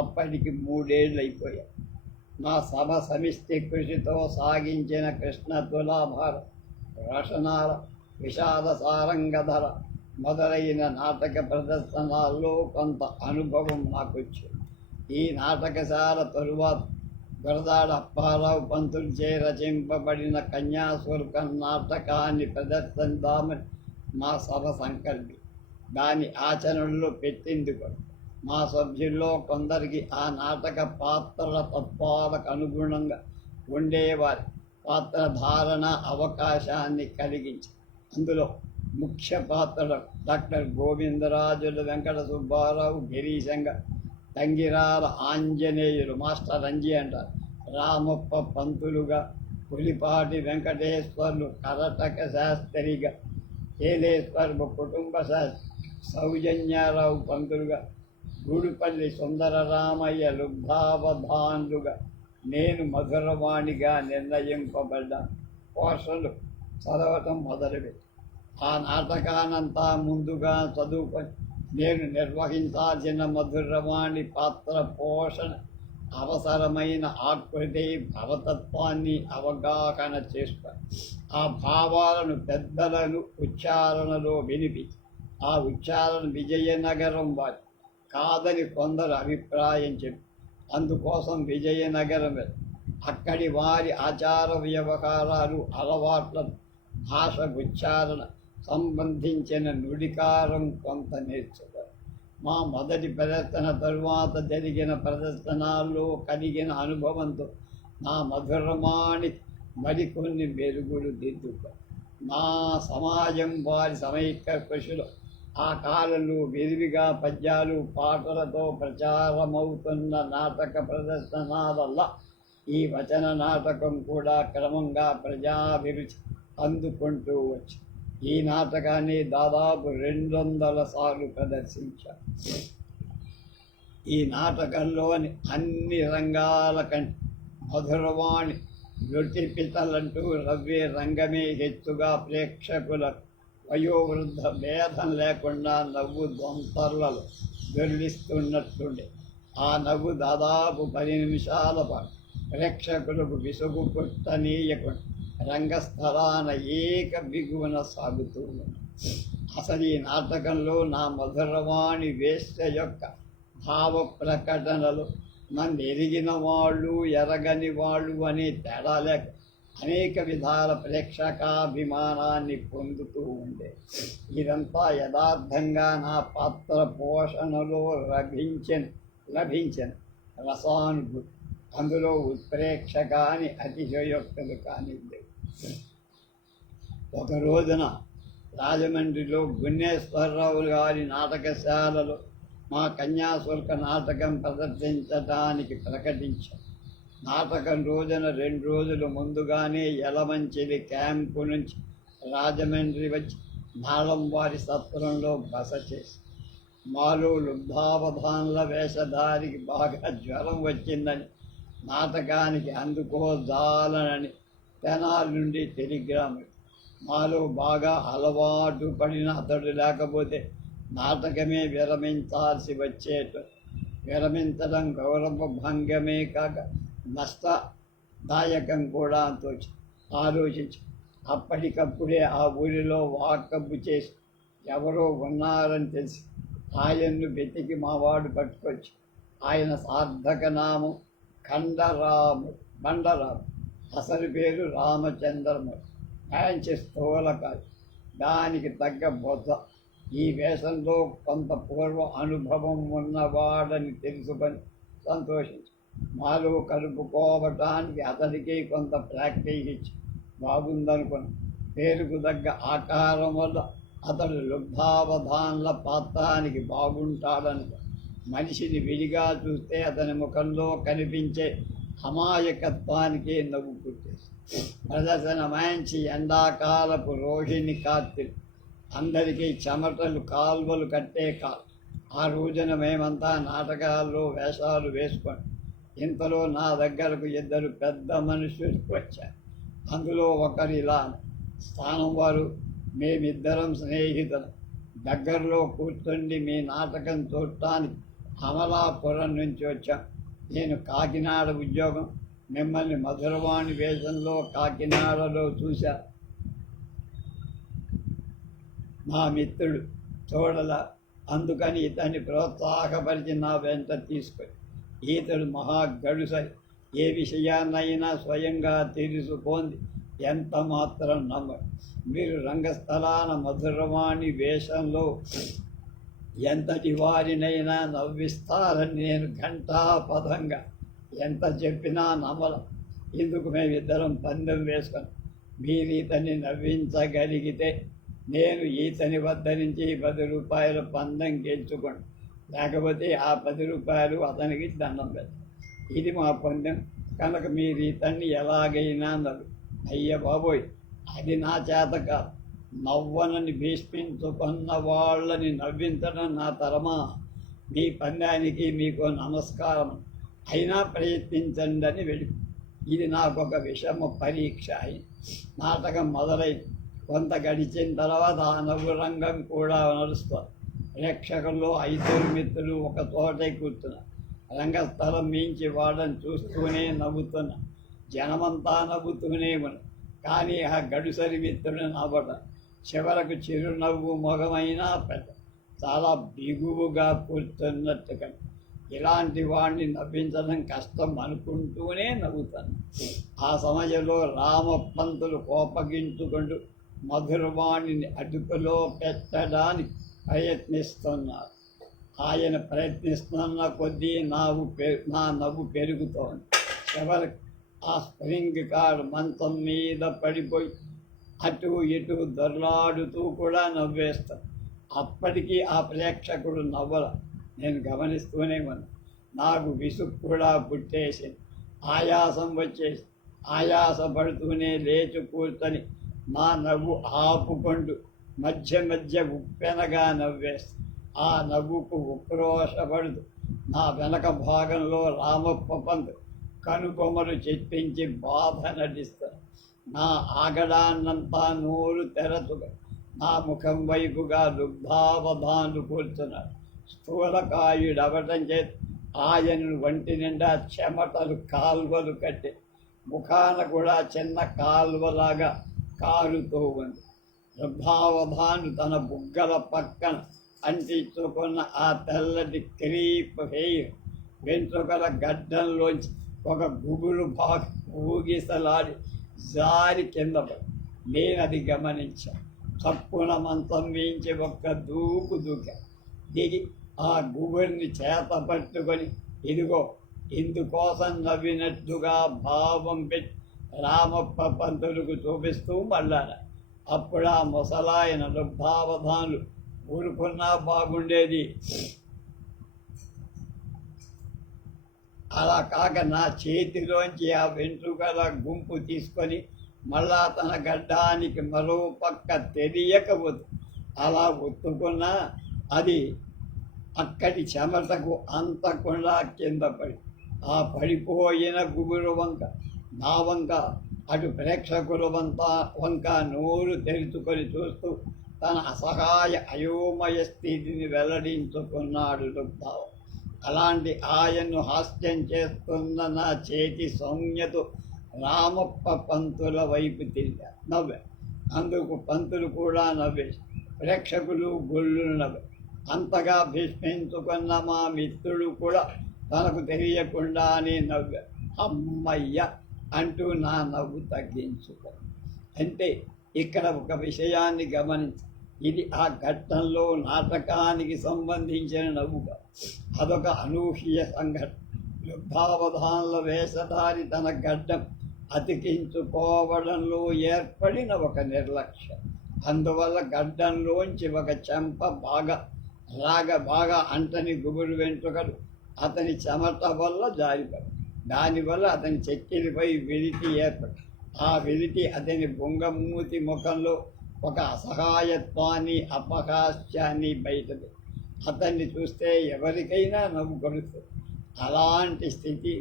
అప్పటికి 3 ఏళ్ళు అయిపోయాయి. మా సభ సమిష్టి కృషితో సాగించిన కృష్ణ తులాభార, రసనాల, విషాద సారంగధర మొదలైన నాటక ప్రదర్శనల్లో కొంత అనుభవం నాకొచ్చింది. ఈ నాటకశాల తరువాత గురదాడ అప్పారావు పంతులచే రచింపబడిన కన్యాశుల్కం నాటకాన్ని ప్రదర్శిద్దామని మా సభ సంకల్పి దాని ఆచరణలో పెట్టింది కూడా. మా సభ్యుల్లో కొందరికి ఆ నాటక పాత్రల తత్వాలకు అనుగుణంగా ఉండేవారి పాత్రధారణ అవకాశాన్ని కలిగించి అందులో ముఖ్య పాత్రలు డాక్టర్ గోవిందరాజుల వెంకట సుబ్బారావు, గిరీశంగ, తంగిరాల ఆంజనేయులు మాస్టర్ అంజీ అంటారు, రామప్ప పంతులుగా, పులిపాటి వెంకటేశ్వర్లు కరటక శాస్త్రిగా, ఏలేశ్వరపు కుటుంబ శాస్త్రి, సౌజన్యారావు పంతులుగా, గూడుపల్లి సుందరరామయ్య లుబ్ధావధాన్లుగా, నేను మధురవాణిగా నిర్ణయింపబడ్డ పోషణలు చదవటం మొదలుపెట్టి ఆ నాటకానంతా ముందుగా చదువుకొని నేను నిర్వహించాల్సిన మధురవాణి పాత్ర పోషణ అవసరమైన ఆకృతి భవతత్వాన్ని అవగాహన చేసుకొని ఆ భావాలను పెద్దలను ఉచ్చారణలో వినిపించి ఆ ఉచ్చారణ విజయనగరం వారి కాదని కొందరు అభిప్రాయం చెప్పి అందుకోసం విజయనగరం అక్కడి వారి ఆచార వ్యవహారాలు, అలవాట్లను, భాష ఉచ్చారణ సంబంధించిన నుడికారం కొంత నేర్చుకోవాలి. మా మొదటి ప్రదర్శన తరువాత జరిగిన ప్రదర్శనల్లో కలిగిన అనుభవంతో నా మధురమాణి మరికొన్ని మెరుగులు దిద్దుకో. నా సమాజం వారి సమైక్య కృషిలో ఆ కాలంలో విరివిగా పద్యాలు, పాటలతో ప్రచారమవుతున్న నాటక ప్రదర్శనల ఈ వచన నాటకం కూడా క్రమంగా ప్రజాభిరుచి అందుకుంటూ వచ్చి ఈ నాటకాన్ని దాదాపు 200 సార్లు ప్రదర్శించారు. ఈ నాటకంలోని అన్ని రంగాల కంటే మధురవాణి నృత్యపితలంటూ రవ్వే రంగమే హెచ్చుగా ప్రేక్షకుల వయోవృద్ధ భేదం లేకుండా నవ్వు దొంతర్లలో దొర్లిస్తున్నట్టుండే. ఆ నవ్వు దాదాపు 10 నిమిషాల పాటు ప్రేక్షకులకు విసుగు పుట్టనీయకుండా రంగస్థలాన ఏక బిగువన సాగుతూ ఉంది. అసలు ఈ నాటకంలో నా మధురవాణి వేశ్య యొక్క భావ ప్రకటనలు నన్ను ఎరిగిన వాళ్ళు, ఎరగని వాళ్ళు అనే తేడా లేక అనేక విధాల ప్రేక్షకాభిమానాన్ని పొందుతూ ఉండే. ఇదంతా యథార్థంగా నా పాత్ర పోషణలో లభించిన రసానుభూతి. అందులో ఉత్ప్రేక్ష కానీ అతిశయోక్తులు కానీ లేవు. ఒక రోజున రాజమండ్రిలో గున్నేశ్వరరావు గారి నాటకశాలలో మా కన్యాశుల్క నాటకం ప్రదర్శించడానికి ప్రకటించాం. నాటకం రోజున 2 రోజులు ముందుగానే యలమంచిలి క్యాంపు నుంచి రాజమండ్రి వచ్చి నాళంవారి సత్రంలో బస చేసి మాలో లుబ్ధావధాన్ల వేషధారికి బాగా జ్వరం వచ్చిందని నాటకానికి అందుకోజాలనని తెనాలి నుండి టెలిగ్రామ్. మాలో బాగా అలవాటు పడిన అతడు లేకపోతే నాటకమే విరమించాల్సి వచ్చేట. విరమించడం గౌరవ భంగమే కాక నష్టదాయకం కూడా ఆలోచించి అప్పటికప్పుడే ఆ ఊరిలో వాకబ్బు చేసి ఎవరో ఉన్నారని తెలిసి ఆయన్ను వెతికి మావాడు పట్టుకొచ్చి ఆయన సార్థక నామం బండరాము, అసలు పేరు రామచంద్రమూర్తి. మంచి స్థూలకాయ, దానికి తగ్గ బొత్స. ఈ వేషంలో కొంత పూర్వ అనుభవం ఉన్నవాడని తెలుసుకొని సంతోషించి మాలో కలుపుకోవటానికి అతడికి కొంత ప్రాక్టీస్ ఇచ్చి బాగుందనుకుని పేరుకు తగ్గ ఆకారం వల్ల అతడు లుబ్ధావధాన్ల పాత్రానికి బాగుంటాడనుకో. మనిషిని విడిగా చూస్తే అతని ముఖంలో కనిపించే అమాయకత్వానికి నవ్వు పుట్టేసి ప్రదర్శన మంచి ఎండాకాలపు రోహిణి కార్తీలు అందరికీ చెమటలు కాల్వలు కట్టే కాలు. ఆ రోజున మేమంతా నాటకాల్లో వేషాలు వేసుకొని ఇంతలో నా దగ్గరకు 2 పెద్ద మనుషులు వచ్చారు. అందులో ఒకరు ఇలా స్థానం వారు, మేమిద్దరం స్నేహితులు, దగ్గరలో కూర్చుండి మీ నాటకం చూడటానికి అమలాపురం నుంచి వచ్చాం. నేను కాకినాడ ఉద్యోగం, మిమ్మల్ని మధురవాణి వేషంలో కాకినాడలో చూశా. మా మిత్రుడు చూడలా, అందుకని ఇతన్ని ప్రోత్సాహపరిచి నా వెంట తీసుకొని ఈతడు మహాగడుసరి ఏ విషయాన్నైనా స్వయంగా తెలుసుకుంది ఎంత మాత్రం నమ్మరు. మీరు రంగస్థలాన మధురవాణి వేషంలో ఎంతటి వారినైనా నవ్విస్తారని నేను ఘంటాపథంగా ఎంత చెప్పినా నమ్మల. ఇందుకు మేమిద్దరం పందెం వేసుకొని మీరు ఇతన్ని నవ్వించగలిగితే నేను ఈతని వద్ద నుంచి 10 రూపాయల పందెం గెలుచుకోండి, లేకపోతే ఆ 10 రూపాయలు అతనికి దండం పెడతాం. ఇది మా పందెం కనుక మీరు ఇతన్ని ఎలాగైనా నవ్వు. అయ్య బాబోయ్, అది నా చేత కాదు. నవ్వనని భీష్మించుకున్న వాళ్ళని నవ్వించడం నా తరమా? మీ పందానికి మీకు నమస్కారం, అయినా ప్రయత్నించండి అని వెళ్ళి. ఇది నాకు ఒక విషమ పరీక్ష అయింది. నాటకం మొదలైంది. కొంత గడిచిన తర్వాత ఆ నవ్వు రంగం కూడా నడుస్తుంది. ప్రేక్షకుల్లో 5 మిత్రులు ఒక చోటే కూర్చున్నారు. రంగస్థలం మించి వాళ్ళని చూస్తూనే నవ్వుతున్నా. జనమంతా నవ్వుతూనే ఉన్నారు. కానీ ఆ గడుసరి మిత్రుడు నవ్వడం చివరకు చిరునవ్వు మొగమైనా పెద్ద చాలా బిగువుగా కూర్చున్నట్టుగా. ఇలాంటి వాడిని నవ్వించడం కష్టం అనుకుంటూనే నవ్వుతాను. ఆ సమయంలో రామపంతులు కోపగించుకుంటూ మధురవాణిని అదుపులో పెట్టడానికి ప్రయత్నిస్తున్నారు. ఆయన ప్రయత్నిస్తున్న కొద్దీ నా నవ్వు పెరుగుతోంది. చివరికి ఆ స్ప్రింగ్ కార్ మంచం మీద పడిపోయి అటు ఇటు దొర్లాడుతూ కూడా నవ్వేస్తాను. అప్పటికీ ఆ ప్రేక్షకుడు నవ్వల. నేను గమనిస్తూనే ఉన్నాను. నాకు విసుగు కూడా పుట్టేసింది, ఆయాసం వచ్చేసి ఆయాసపడుతూనే లేచి కూర్చొని నా నవ్వు ఆపుకుంటూ మధ్య మధ్య ఉప్పెనగా నవ్వేస్తాను. ఆ నవ్వుకు ఉక్రోషపడుతూ నా వెనక భాగంలో రామప్ప పంతు కనుబొమ్మలు చెప్పించి బాధ నటిస్తాను. నా ఆగడాన్నంతా నోరు తెరచుగా నా ముఖం వైపుగా దుగ్ధావధాన్లు కూర్చున్నాడు. స్థూలకాయుడవటం చేత ఆయనను వంటి నిండా చెమటలు కాల్వలు కట్టి ముఖాన కూడా చిన్న కాల్వలాగా కారుతూ ఉంది. దుగ్ధావధాను తన బుగ్గల పక్కన అంటించుకున్న ఆ తెల్లటి క్రీప్ హెయిర్ వెంట్రుకల గడ్డంలోంచి ఒక గుబురు బాగా ఊగిసలాడి జారి కింద పడి నేనది గమనించాను. చప్పున మంచం వేయించి ఒక్క దూకు దిగి ఆ గుబురిని చేత పట్టుకొని ఇదిగో ఇందుకోసం నవ్వినట్టుగా భావం పెట్టి రామప్ప పంతులకు చూపిస్తూ మళ్ళారా. అప్పుడు ఆ ముసలాయన లుబ్ధావధానులు ఊరుకున్నా బాగుండేది, అలా కాక నా చేతిలోంచి ఆ వెంట్రుకల గుంపు తీసుకొని మళ్ళా తన గడ్డానికి మరో పక్క తెలియకపోతే అలా ఒత్తుకున్నా అది అక్కడి చెమటకు అంతకుండా కింద పడి ఆ పడిపోయిన గుబురు వంక నా వంక అటు ప్రేక్షకుల వంక నోరు తెరుచుకొని చూస్తూ తన అసహాయ అయోమయ స్థితిని వెల్లడించుకున్నాడు లుబ్ధావ. అలాంటి ఆయన్ను హాస్యం చేస్తున్న నా చేతి సౌమ్యతో రామప్ప పంతుల వైపు తిరిగా నవ్వే. అందుకు పంతులు కూడా నవ్వే. ప్రేక్షకులు గొల్లు నవ్వే. అంతగా భీష్మించుకున్న మా మిత్రుడు కూడా తనకు తెలియకుండానే నవ్వే. అమ్మయ్య అంటూ నా నవ్వు తగ్గించుకో. అంటే ఇక్కడ ఒక విషయాన్ని గమనించి, ఇది ఆ ఘట్టంలో నాటకానికి సంబంధించిన నవ్వుగా, అదొక అనూహ్య సంఘటన. యుద్ధావధానుల వేషధారి తన గడ్డం అతికించుకోవడంలో ఏర్పడిన ఒక నిర్లక్ష్యం. అందువల్ల గడ్డంలోంచి ఒక చెంప బాగా అంటని గుబురు వెంట్రుకలు అతని చెమట వల్ల జారిపడి, దానివల్ల అతని చెక్కిలిపై విరిటి ఏర్పడి, ఆ విరిటి అతని బొంగమూతి ముఖంలో ఒక అసహాయత్వాన్ని అపహాస్యాన్ని బయటది. అతన్ని చూస్తే ఎవరికైనా నవ్వు కొడుతుంది. అలాంటి స్థితి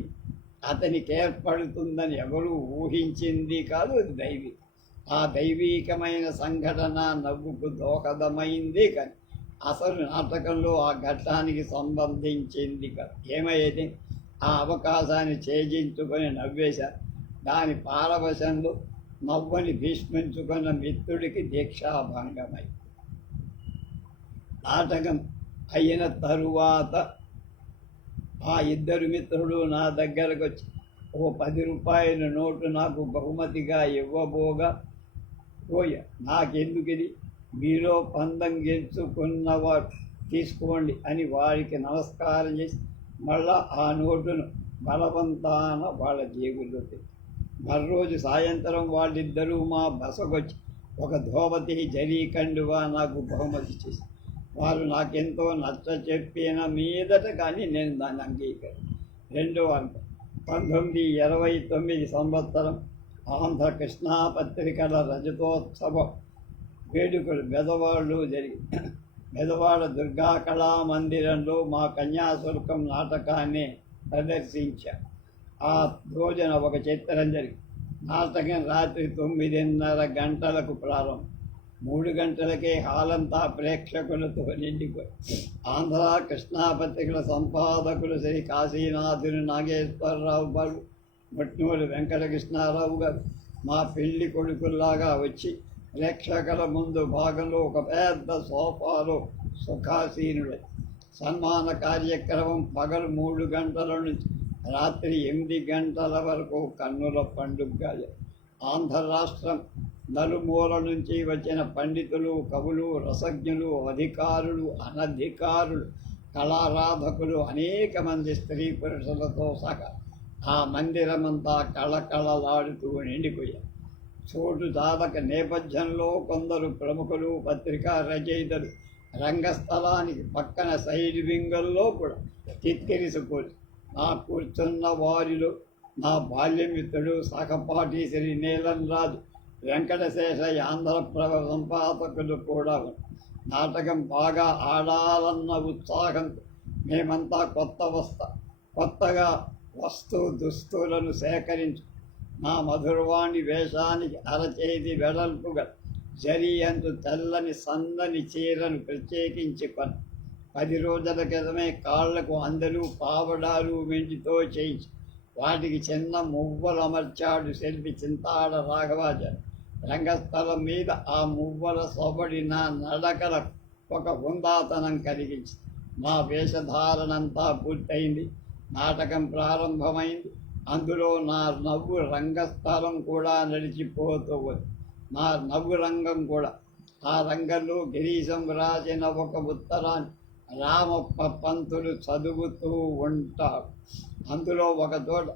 అతనికి ఏర్పడుతుందని ఎవరూ ఊహించింది కాదు, అది దైవీ. ఆ దైవీకమైన సంఘటన నవ్వుకు దోహదమైంది కానీ అసలు నాటకంలో ఆ ఘట్టానికి సంబంధించింది కాదు. ఏమయ్యేది, ఆ అవకాశాన్ని ఛేదించుకొని నవ్వేశారు. దాని పారవశంలో నవ్వని భీష్మించుకున్న మిత్రుడికి దీక్షాభంగమై నాటకం అయిన తరువాత ఆ ఇద్దరు మిత్రులు నా దగ్గరకు వచ్చి ఓ 10 రూపాయల నోటు నాకు బహుమతిగా ఇవ్వబోగా, పోయ నాకెందుకు ఇది, మీలో పందం గెలుచుకున్నవాడు తీసుకోండి అని వారికి నమస్కారం చేసి మళ్ళా ఆ నోటును బలవంతాన వాళ్ళ జేబుల్లో పెట్టి, మర్రోజు సాయంత్రం వాళ్ళిద్దరూ మా బసకొచ్చి ఒక ధోవతి జరీకండువా నాకు బహుమతి చేసి, వారు నాకెంతో నచ్చ చెప్పిన మీదట కానీ నేను దాన్ని అంగీకరి. 1929 సంవత్సరం ఆంధ్ర కృష్ణా పత్రికల రజతోత్సవం వేడుకలు బెదవాడలో జరిగి, బెదవాడ దుర్గా కళా మందిరంలో మా కన్యాశుల్కం నాటకాన్ని ప్రదర్శించాం. ఆ రోజున ఒక చిత్రం జరిగి నాటకం రాత్రి 9:30 గంటలకు ప్రారంభం. 3 గంటలకే హాలంతా ప్రేక్షకులతో నిండిపోయి. ఆంధ్ర కృష్ణా పత్రికల సంపాదకులు శ్రీ కాశీనాథుని నాగేశ్వరరావు గారు, మట్నూరు వెంకటకృష్ణారావు గారు మా పెళ్లి కొడుకుల్లాగా వచ్చి ప్రేక్షకుల ముందు భాగంలో ఒక పెద్ద సోఫాలో సుఖాసీనుడై సన్మాన కార్యక్రమం పగలు 3 గంటల నుంచి రాత్రి 8 గంటల వరకు కన్నుల పండుగ. ఆంధ్ర రాష్ట్రం నలుమూల నుంచి వచ్చిన పండితులు, కవులు, రసజ్ఞులు, అధికారులు, అనధికారులు, కళారాధకులు, అనేక మంది స్త్రీ పురుషులతో సహా ఆ మందిరమంతా కళకళలాడుతూ నిండిపోయారు. చోటు చాలక నేపథ్యంలో కొందరు ప్రముఖులు, పత్రికా రచయితలు రంగస్థలానికి పక్కన సైడ్ వింగల్లో కూడా చిక్కిరిసిపోయి, నా కూర్చున్న వారిలో నా బాల్యమిత్రుడు సహపాఠి శ్రీ నీలం రాజు వెంకటశేష ఆంధ్రప్రభ సంపాదకులు కూడా నాటకం బాగా ఆడాలన్న ఉత్సాహంతో మేమంతా కొత్తగా దుస్తులను సేకరించు నా మధురవాణి వేషానికి అరచేతి వెడల్పుగా జరీ అంటూ తెల్లని సన్నని చీరను ప్రత్యేకించి 10 రోజుల క్రితమే కాళ్లకు అందరూ పావడాలు వెండితో చేయించి వాటికి చిన్న మువ్వలు అమర్చాడు శిల్పి చింతాడ రాఘవాచార్య. రంగస్థలం మీద ఆ మువ్వల సొబడిన నడకల ఒక హుందాతనం కలిగించి మా వేషధారణంతా పూర్తయింది. నాటకం ప్రారంభమైంది. అందులో నా నవ్వు రంగస్థలం కూడా నడిచిపోతూ ఉంది. నా నవ్వు రంగం కూడా. ఆ రంగంలో గిరీశం రాసిన ఒక ఉత్తరాన్ని రామప్ప పంతులు చదువుతూ ఉంటాడు. అందులో ఒక చోట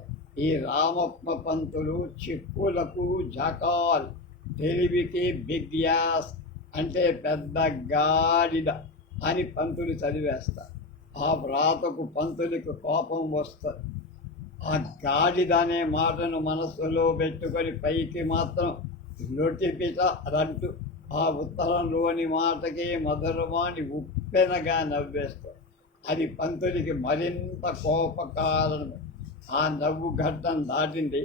ఈ రామప్ప పంతులు చిక్కులకు జకాల్, తెలివికి బిగ్ యాస్ అంటే పెద్ద గాడిద అని పంతులు చదివేస్తారు. ఆ వ్రాతకు పంతులకు కోపం వస్తుంది. ఆ గాడిద అనే మాటను మనస్సులో పెట్టుకొని పైకి మాత్రం లొటిపిట అంటూ ఆ ఉత్తరంలోని మాటకి మధురవాణి ఉప్పెనగా నవ్వేస్తారు. అది పంతుడికి మరింత కోపకారణం. ఆ నవ్వు ఘట్టం దాటింది,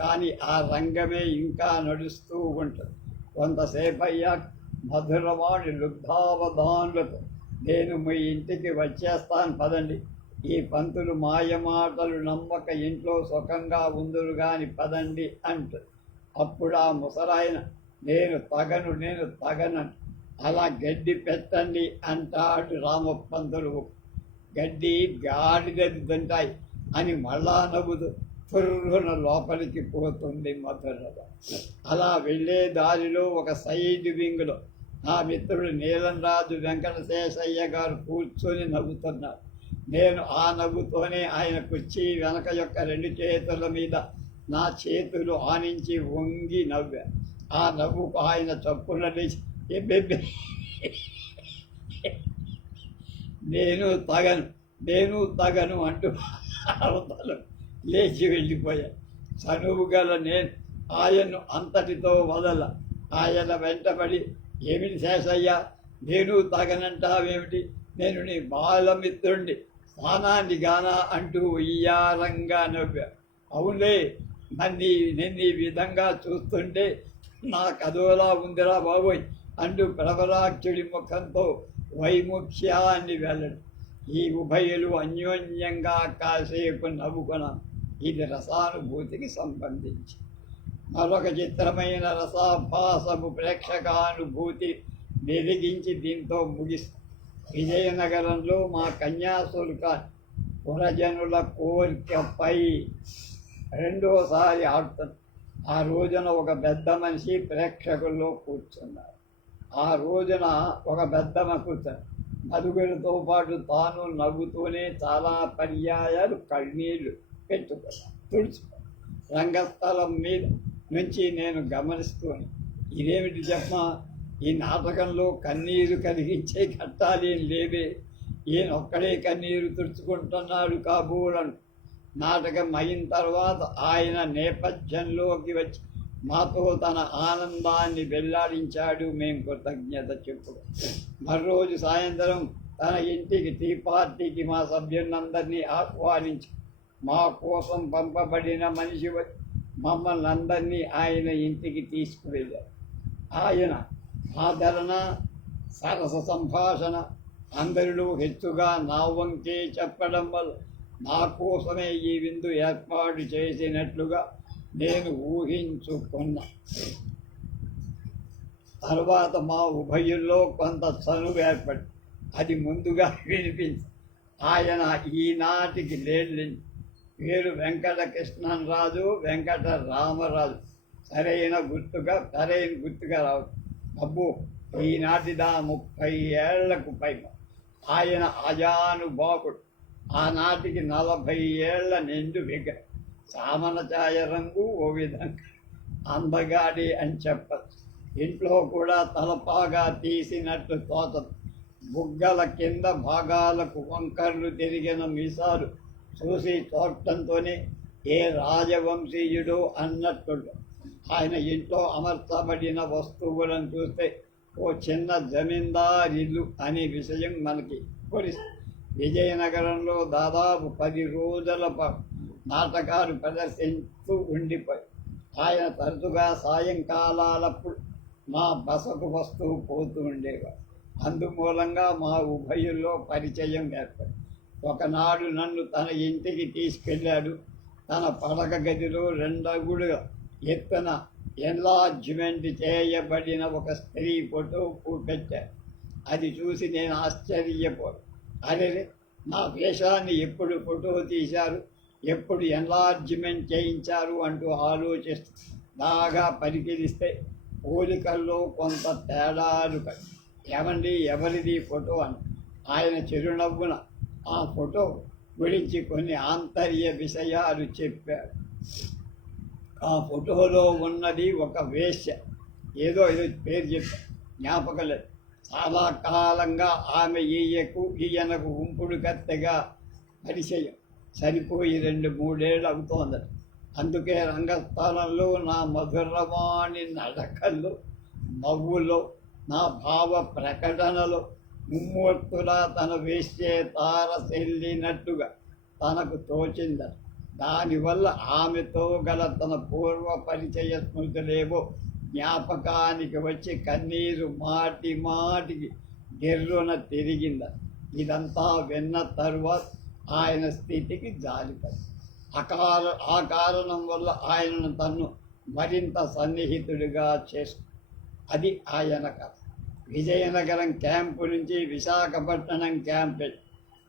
కానీ ఆ రంగమే ఇంకా నడుస్తూ ఉంటుంది. కొంతసేపు అయ్యాక మధురవాణి లుబ్ధావధానులతో, నేను మీ ఇంటికి వచ్చేస్తాను పదండి, ఈ పంతులు మాయమాటలు నమ్మక ఇంట్లో సుఖంగా ఉందురు గాని పదండి అంటు. అప్పుడు ఆ ముసలాయన నేను తగను అలా గడ్డి పెట్టండి అంటాడు రామపంతులు. గడ్డి గాడిదది తింటాయి అని మళ్ళా నవ్వుతూ ఫుర్రున లోపలికి పోతుంది మధురలో. అలా వెళ్ళే దారిలో ఒక సైడ్ వింగ్లో నా మిత్రుడు నీలంరాజు వెంకటశేషయ్య గారు కూర్చొని నవ్వుతున్నారు. నేను ఆ నవ్వుతోనే ఆయన కుర్చీ వెనక యొక్క 2 చేతుల మీద నా చేతులు ఆనించి వంగి నవ్వా. ఆ నవ్వుకు ఆయన చప్పున లేచి ఎబ్బెబ్బే నేను తగను అంటూ అవతల లేచి వెళ్ళిపోయాను. చనువు గల నేను ఆయన్ను అంతటితో వదల ఆయన వెంటబడి ఏమిటి శేషయ్య నేను తగనంటావేమిటి, నేను నీ బాలమిత్రుండి స్థానాన్ని గానా అంటూ ఉయ్యారంగా నవ్వా. అవునులే నిన్ను ఈ విధంగా చూస్తుంటే నాకు అదోలా ఉందిరా బాబోయ్ అంటూ ప్రబలాక్షుడి ముఖంతో వైముఖ్యాన్ని వెళ్ళడు. ఈ ఉభయులు అన్యోన్యంగా కాసేపు నవ్వుకున్నాం. ఇది రసానుభూతికి సంబంధించి. మరొక చిత్రమైన రసాభాసము ప్రేక్షకానుభూతి వెలిగించి దీంతో ముగిస్తాం. విజయనగరంలో మా కన్యాశుల్కాన్ని పురజనుల కోరికపై రెండోసారి ఆడుతుంది. ఆ రోజున ఒక పెద్ద మనిషి ప్రేక్షకుల్లో కూర్చున్నారు. ఆ రోజున ఒక పెద్దమ్మ కూర్చొని నలుగురితో పాటు తాను నవ్వుతూనే చాలా పర్యాయాలు కన్నీళ్లు తుడుచుకున్నాను. రంగస్థలం మీద నుంచి నేను గమనిస్తూనే ఇదేమిటి చెప్పమా, ఈ నాటకంలో కన్నీరు కలిగించే ఘట్టాలేం లేవే, ఈయనొక్కడే కన్నీరు తుడుచుకుంటున్నాడు కాబోలను. నాటకం అయిన తర్వాత ఆయన నేపథ్యంలోకి వచ్చి మాతో తన ఆనందాన్ని వెల్లాడించాడు. మేము కృతజ్ఞత చెప్పుడు. మరోజు సాయంత్రం తన ఇంటికి టీ పార్టీకి మా సభ్యులందరినీ ఆహ్వానించి మా కోసం పంపబడిన మనిషి వచ్చి మమ్మల్ని అందరినీ ఆయన ఇంటికి తీసుకువెళ్ళారు. ఆయన ఆదరణ, సరస సంభాషణ అందరిలో హెచ్చుగా నా వంకే చెప్పడం వల్ల నా కోసమే ఈ విందు ఏర్పాటు చేసినట్లుగా నేను ఊహించుకున్నా. తర్వాత మా ఉభయుల్లో కొంత చనువు ఏర్పడి అది ముందుగా వినిపించి ఆయన ఈనాటికి లేళ్ళింది. పేరు వెంకటకృష్ణరాజు, వెంకట రామరాజు. సరైన గుర్తుగా రావు. అబ్బో ఈనాటిదా 30 ఏళ్లకు పైగా. ఆయన అజానుబాకుడు. ఆనాటికి 40 ఏళ్ల నిండు విగ్రహం. సామన ఛాయ రంగు ఓ విధంగా అందగాడి అని చెప్పచ్చు. ఇంట్లో కూడా తలపాగా తీసినట్టు తోచదు. బుగ్గల కింద భాగాలకు వంకర్లు తిరిగిన మీసాలు చూసి చూడటంతోనే ఏ రాజవంశీయుడు అన్నట్టు. ఆయన ఇంట్లో అమర్చబడిన వస్తువులను చూస్తే ఓ చిన్న జమీందారిల్లు అనే విషయం మనకి పొరిస్తుంది. విజయనగరంలో దాదాపు 10 రోజుల పాటు నాటకాలు ప్రదర్శిస్తూ ఉండిపోయి ఆయన తరచుగా సాయంకాలాలప్పుడు మా బసకు వస్తూ పోతూ ఉండేవారు. అందుమూలంగా మా ఉభయుల్లో పరిచయం ఏర్పడి ఒకనాడు నన్ను తన ఇంటికి తీసుకెళ్ళాడు. తన పడక గదిలో 2 అడుగుల ఎత్తున ఎన్లార్జ్మెంట్ చేయబడిన ఒక స్త్రీ ఫోటో పెట్టారు. అది చూసి నేను ఆశ్చర్యపోయాను. అరే, నా వేషాన్ని ఎప్పుడు ఫోటో తీశారు, ఎప్పుడు ఎన్లార్జ్మెంట్ చేయించారు అంటూ ఆలోచిస్తూ బాగా పరిశీలిస్తే పోలికల్లో కొంత తేడాలు ఏమండి ఎవరిది ఫోటో అని ఆయన చిరునవ్వున ఆ ఫోటో గురించి కొన్ని ఆంతర్య విషయాలు చెప్పారు. ఆ ఫోటోలో ఉన్నది ఒక వేశ్య. ఏదో పేరు చెప్పారు, జ్ఞాపకం లేదు. చాలా కాలంగా ఆమె ఈయనకు ఉంపుడు కత్తెగా పరిచయం. సరిపోయి 2-3 ఏళ్ళు అవుతోందట. అందుకే రంగస్థలంలో నా మధురవాణి నడకల్లో, నవ్వులో, నా భావ ప్రకటనలో ముమ్మూర్తులా తన వేసే తారసెల్లినట్టుగా తనకు తోచిందట. దానివల్ల ఆమెతో గల తన పూర్వ పరిచయ స్మృతులేవో జ్ఞాపకానికి వచ్చి కన్నీరు మాటికి గిర్రున తిరిగిందట. ఇదంతా విన్న తరువాత ఆయన స్థితికి జాలిపడి ఆ కారణం వల్ల ఆయనను తన్ను మరింత సన్నిహితుడిగా చేసు. అది ఆయన కథ. విజయనగరం క్యాంపు నుంచి విశాఖపట్నం క్యాంప్.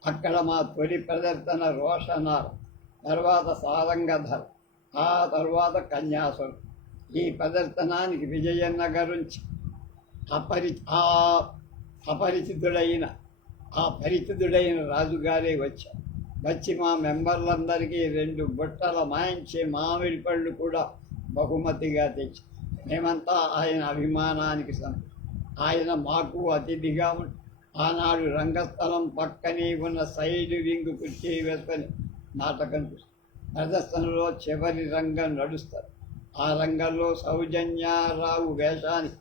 అక్కడ మా తొలి ప్రదర్శన రోషనార్, తర్వాత సారంగధర్, ఆ తర్వాత కన్యాసురు. ఈ ప్రదర్శనానికి విజయనగరం నుంచి పరిచితుడైన రాజుగారే వచ్చారు. వచ్చి మా మెంబర్లందరికీ 2 బుట్టల మంచి మామిడి పళ్ళు కూడా బహుమతిగా తెచ్చి మేమంతా ఆయన అభిమానానికి ఆయన మాకు అతిథిగా ఆనాడు రంగస్థలం పక్కనే ఉన్న సైడ్ వింగ్ కుర్చీ వేసుకొని నాటకం చూస్తారు. ప్రదర్శనలో చివరి రంగం నడుస్తారు. ఆ రంగంలో సౌజన్యారావు వేషానికి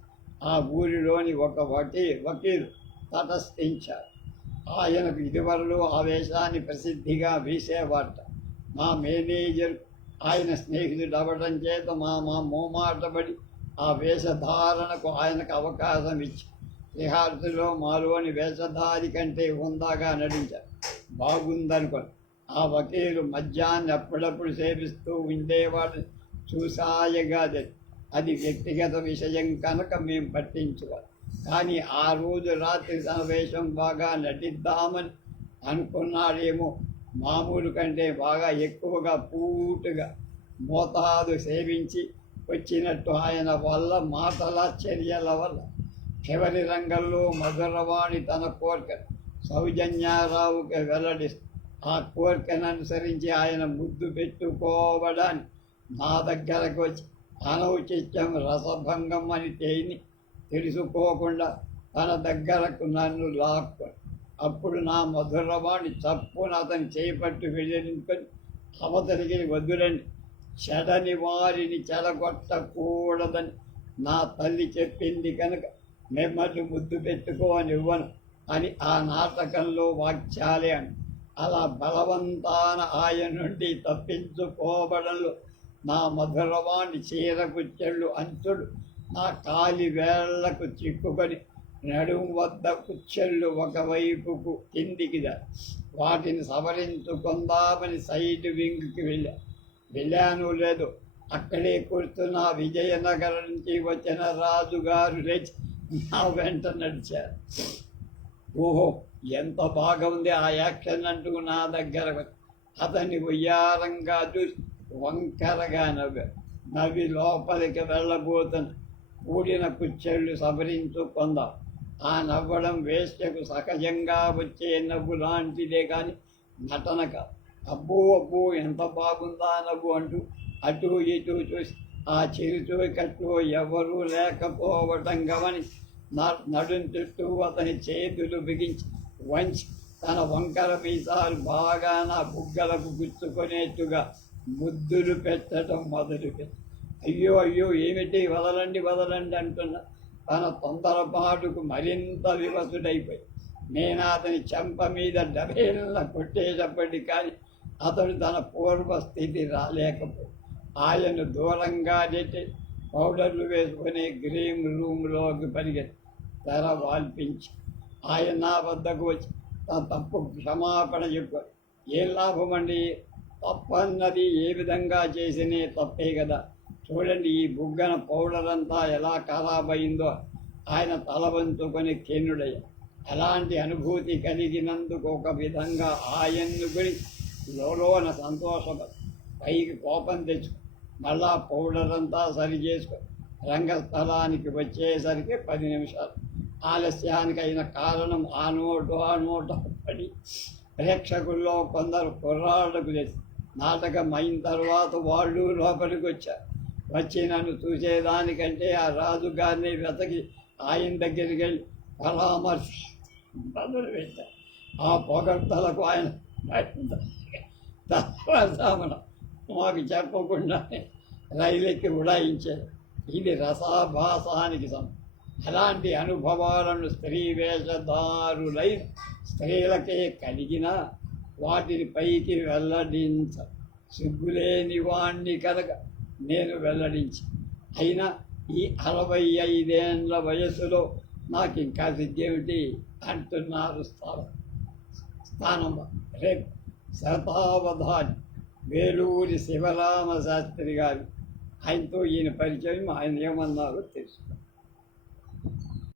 ఆ ఊరిలోని ఒక వకీలు తటస్థించారు. ఆయనకు ఇదివరలో ఆ వేషాన్ని ప్రసిద్ధిగా వీసేవాట. మా మేనేజర్ ఆయన స్నేహితుడు అవ్వడం చేత మా మోమాటపడి ఆ వేషధారణకు ఆయనకు అవకాశం ఇచ్చి రిహార్సల్లో మాలోని వేషధారి కంటే హుందాగా నటించారు. బాగుందనుకోండి. ఆ వకీలు మద్యాన్ని అప్పుడప్పుడు సేవిస్తూ ఉండేవాడు. చూసాయగా అది వ్యక్తిగత విషయం కనుక మేము పట్టించుకోవాలి. కానీ ఆ రోజు రాత్రి తన వేషం బాగా నటిద్దామని అనుకున్నాడేమో. మామూలు కంటే బాగా ఎక్కువగా పూటుగా మోతాదు సేవించి వచ్చినట్టు ఆయన వల్ల మాటల చర్యల వల్ల చివరి రంగంలో మధురవాణి తన కోరిక సౌజన్యారావుకి వెల్లడిస్తూ ఆ కోరికను అనుసరించి ఆయన ముద్దు పెట్టుకోవడానికి నా దగ్గరకు వచ్చి అనౌచిత్యం రసభంగం అని తెలుసుకోకుండా తన దగ్గరకు నన్ను లాక్కొని అప్పుడు నా మధురవాణి చప్పున అతని చేపట్టు వెళ్ళించుకొని అవతలికి వద్దురండి, చెడని వారిని చెడగొట్టకూడదని నా తల్లి చెప్పింది కనుక మిమ్మల్ని ముద్దు పెట్టుకోనివ్వను అని ఆ నాటకంలో వాక్యాలే అని. అలా బలవంతాన ఆయన నుండి తప్పించుకోవడంలో నా మధురవాణి చీరకుచ్చెళ్ళు అంచుడు నా కాలి వేళ్లకు చిక్కుకొని నడుము వద్ద కుచ్చెళ్ళు ఒకవైపుకు కిందికి వాటిని సవరించుకుందామని సైడ్ వింగ్కి వెళ్ళాను లేదు. అక్కడే కూర్చున్న విజయనగరం నుంచి వచ్చిన రాజుగారు లేచి నా వెంట నడిచారు. ఓహో, ఎంత బాగుంది ఆ యాక్షన్ అంటూ నా దగ్గర అతన్ని ఉయ్యారంగా చూసి వంకరగా నవ్వి లోపలికి వెళ్ళబోతున్న కూడిన కుచ్చెళ్ళు సవరించుకుందాం. ఆ నవ్వడం వేశ్యకు సహజంగా వచ్చే నవ్వు లాంటిదే కానీ నటనక. అబ్బో అబ్బో ఎంత బాగుందా నవ్వు అంటూ అటు ఇటు చూసి ఆ చిరుచూ కట్టు ఎవరూ లేకపోవటం గమనించి నడుం చుట్టూ అతని చేతులు బిగించి వంచి తన వంకర పీసాలు బాగా నా బుగ్గలకు గుచ్చుకునేట్టుగా ముద్దులు పెట్టడం మొదలుపెట్టి అయ్యో అయ్యో ఏమిటి వదలండి వదలండి అంటున్నా తన తొందరపాటుకు మరింత వివసుడైపోయి నేను అతని చెంప మీద డబేళ్ళ కొట్టేటప్పటి కానీ అతడు తన పూర్వస్థితి రాలేకపోయి ఆయన దూరంగా నెట్టి పౌడర్లు వేసుకునే గ్రీన్ రూమ్లోకి పరిగెత్తి తెర వాల్పించి ఆయన నా వద్దకు వచ్చి తన తప్పు క్షమాపణ చెప్పారు. ఏం లాభం అండి, తప్పన్నది ఏ విధంగా చేసినే తప్పే కదా. చూడండి ఈ బుగ్గన పౌడర్ అంతా ఎలా ఖరాబయిందో. ఆయన తల వంచుకొని కేనుడయ్య. అలాంటి అనుభూతి కలిగినందుకు ఒక విధంగా ఆయన్ను గురించి లోన సంతోషపడి పైకి కోపం తెచ్చుకో మళ్ళా పౌడర్ అంతా సరి చేసుకొని రంగస్థలానికి వచ్చేసరికి 10 నిమిషాలు ఆలస్యానికి అయిన కారణం ఆ నోట పడి ప్రేక్షకుల్లో కొందరు కుర్రాళ్లకు తెచ్చి నాటకం అయిన తర్వాత వాళ్ళు లోపలికి వచ్చారు. వచ్చి నన్ను చూసేదానికంటే ఆ రాజుగారిని వెతకి ఆయన దగ్గరికి వెళ్ళి పరామర్శ మొదలు పెట్టారు. ఆ పొగడ్తలకు ఆయన తత్వసామన మాకు చెప్పకుండానే రైలెక్కి ఉడాయించారు. ఇది రసాభాసానికి అలాంటి అనుభవాలను స్త్రీ వేషధారులైన స్త్రీలకే కలిగిన వాటిని పైకి వెల్లడించ సిగ్గులేని వాణ్ణి కనుక నేను వెల్లడించి అయినా ఈ 65 వయసులో నాకు ఇంకా సిగ్గేమిటి అంటున్నారు స్థానం. రేపు శతావధాని వేలూరి శివరామ శాస్త్రి గారు. ఆయనతో ఈయన పరిచయం, ఆయన ఏమన్నారో తెలుసు.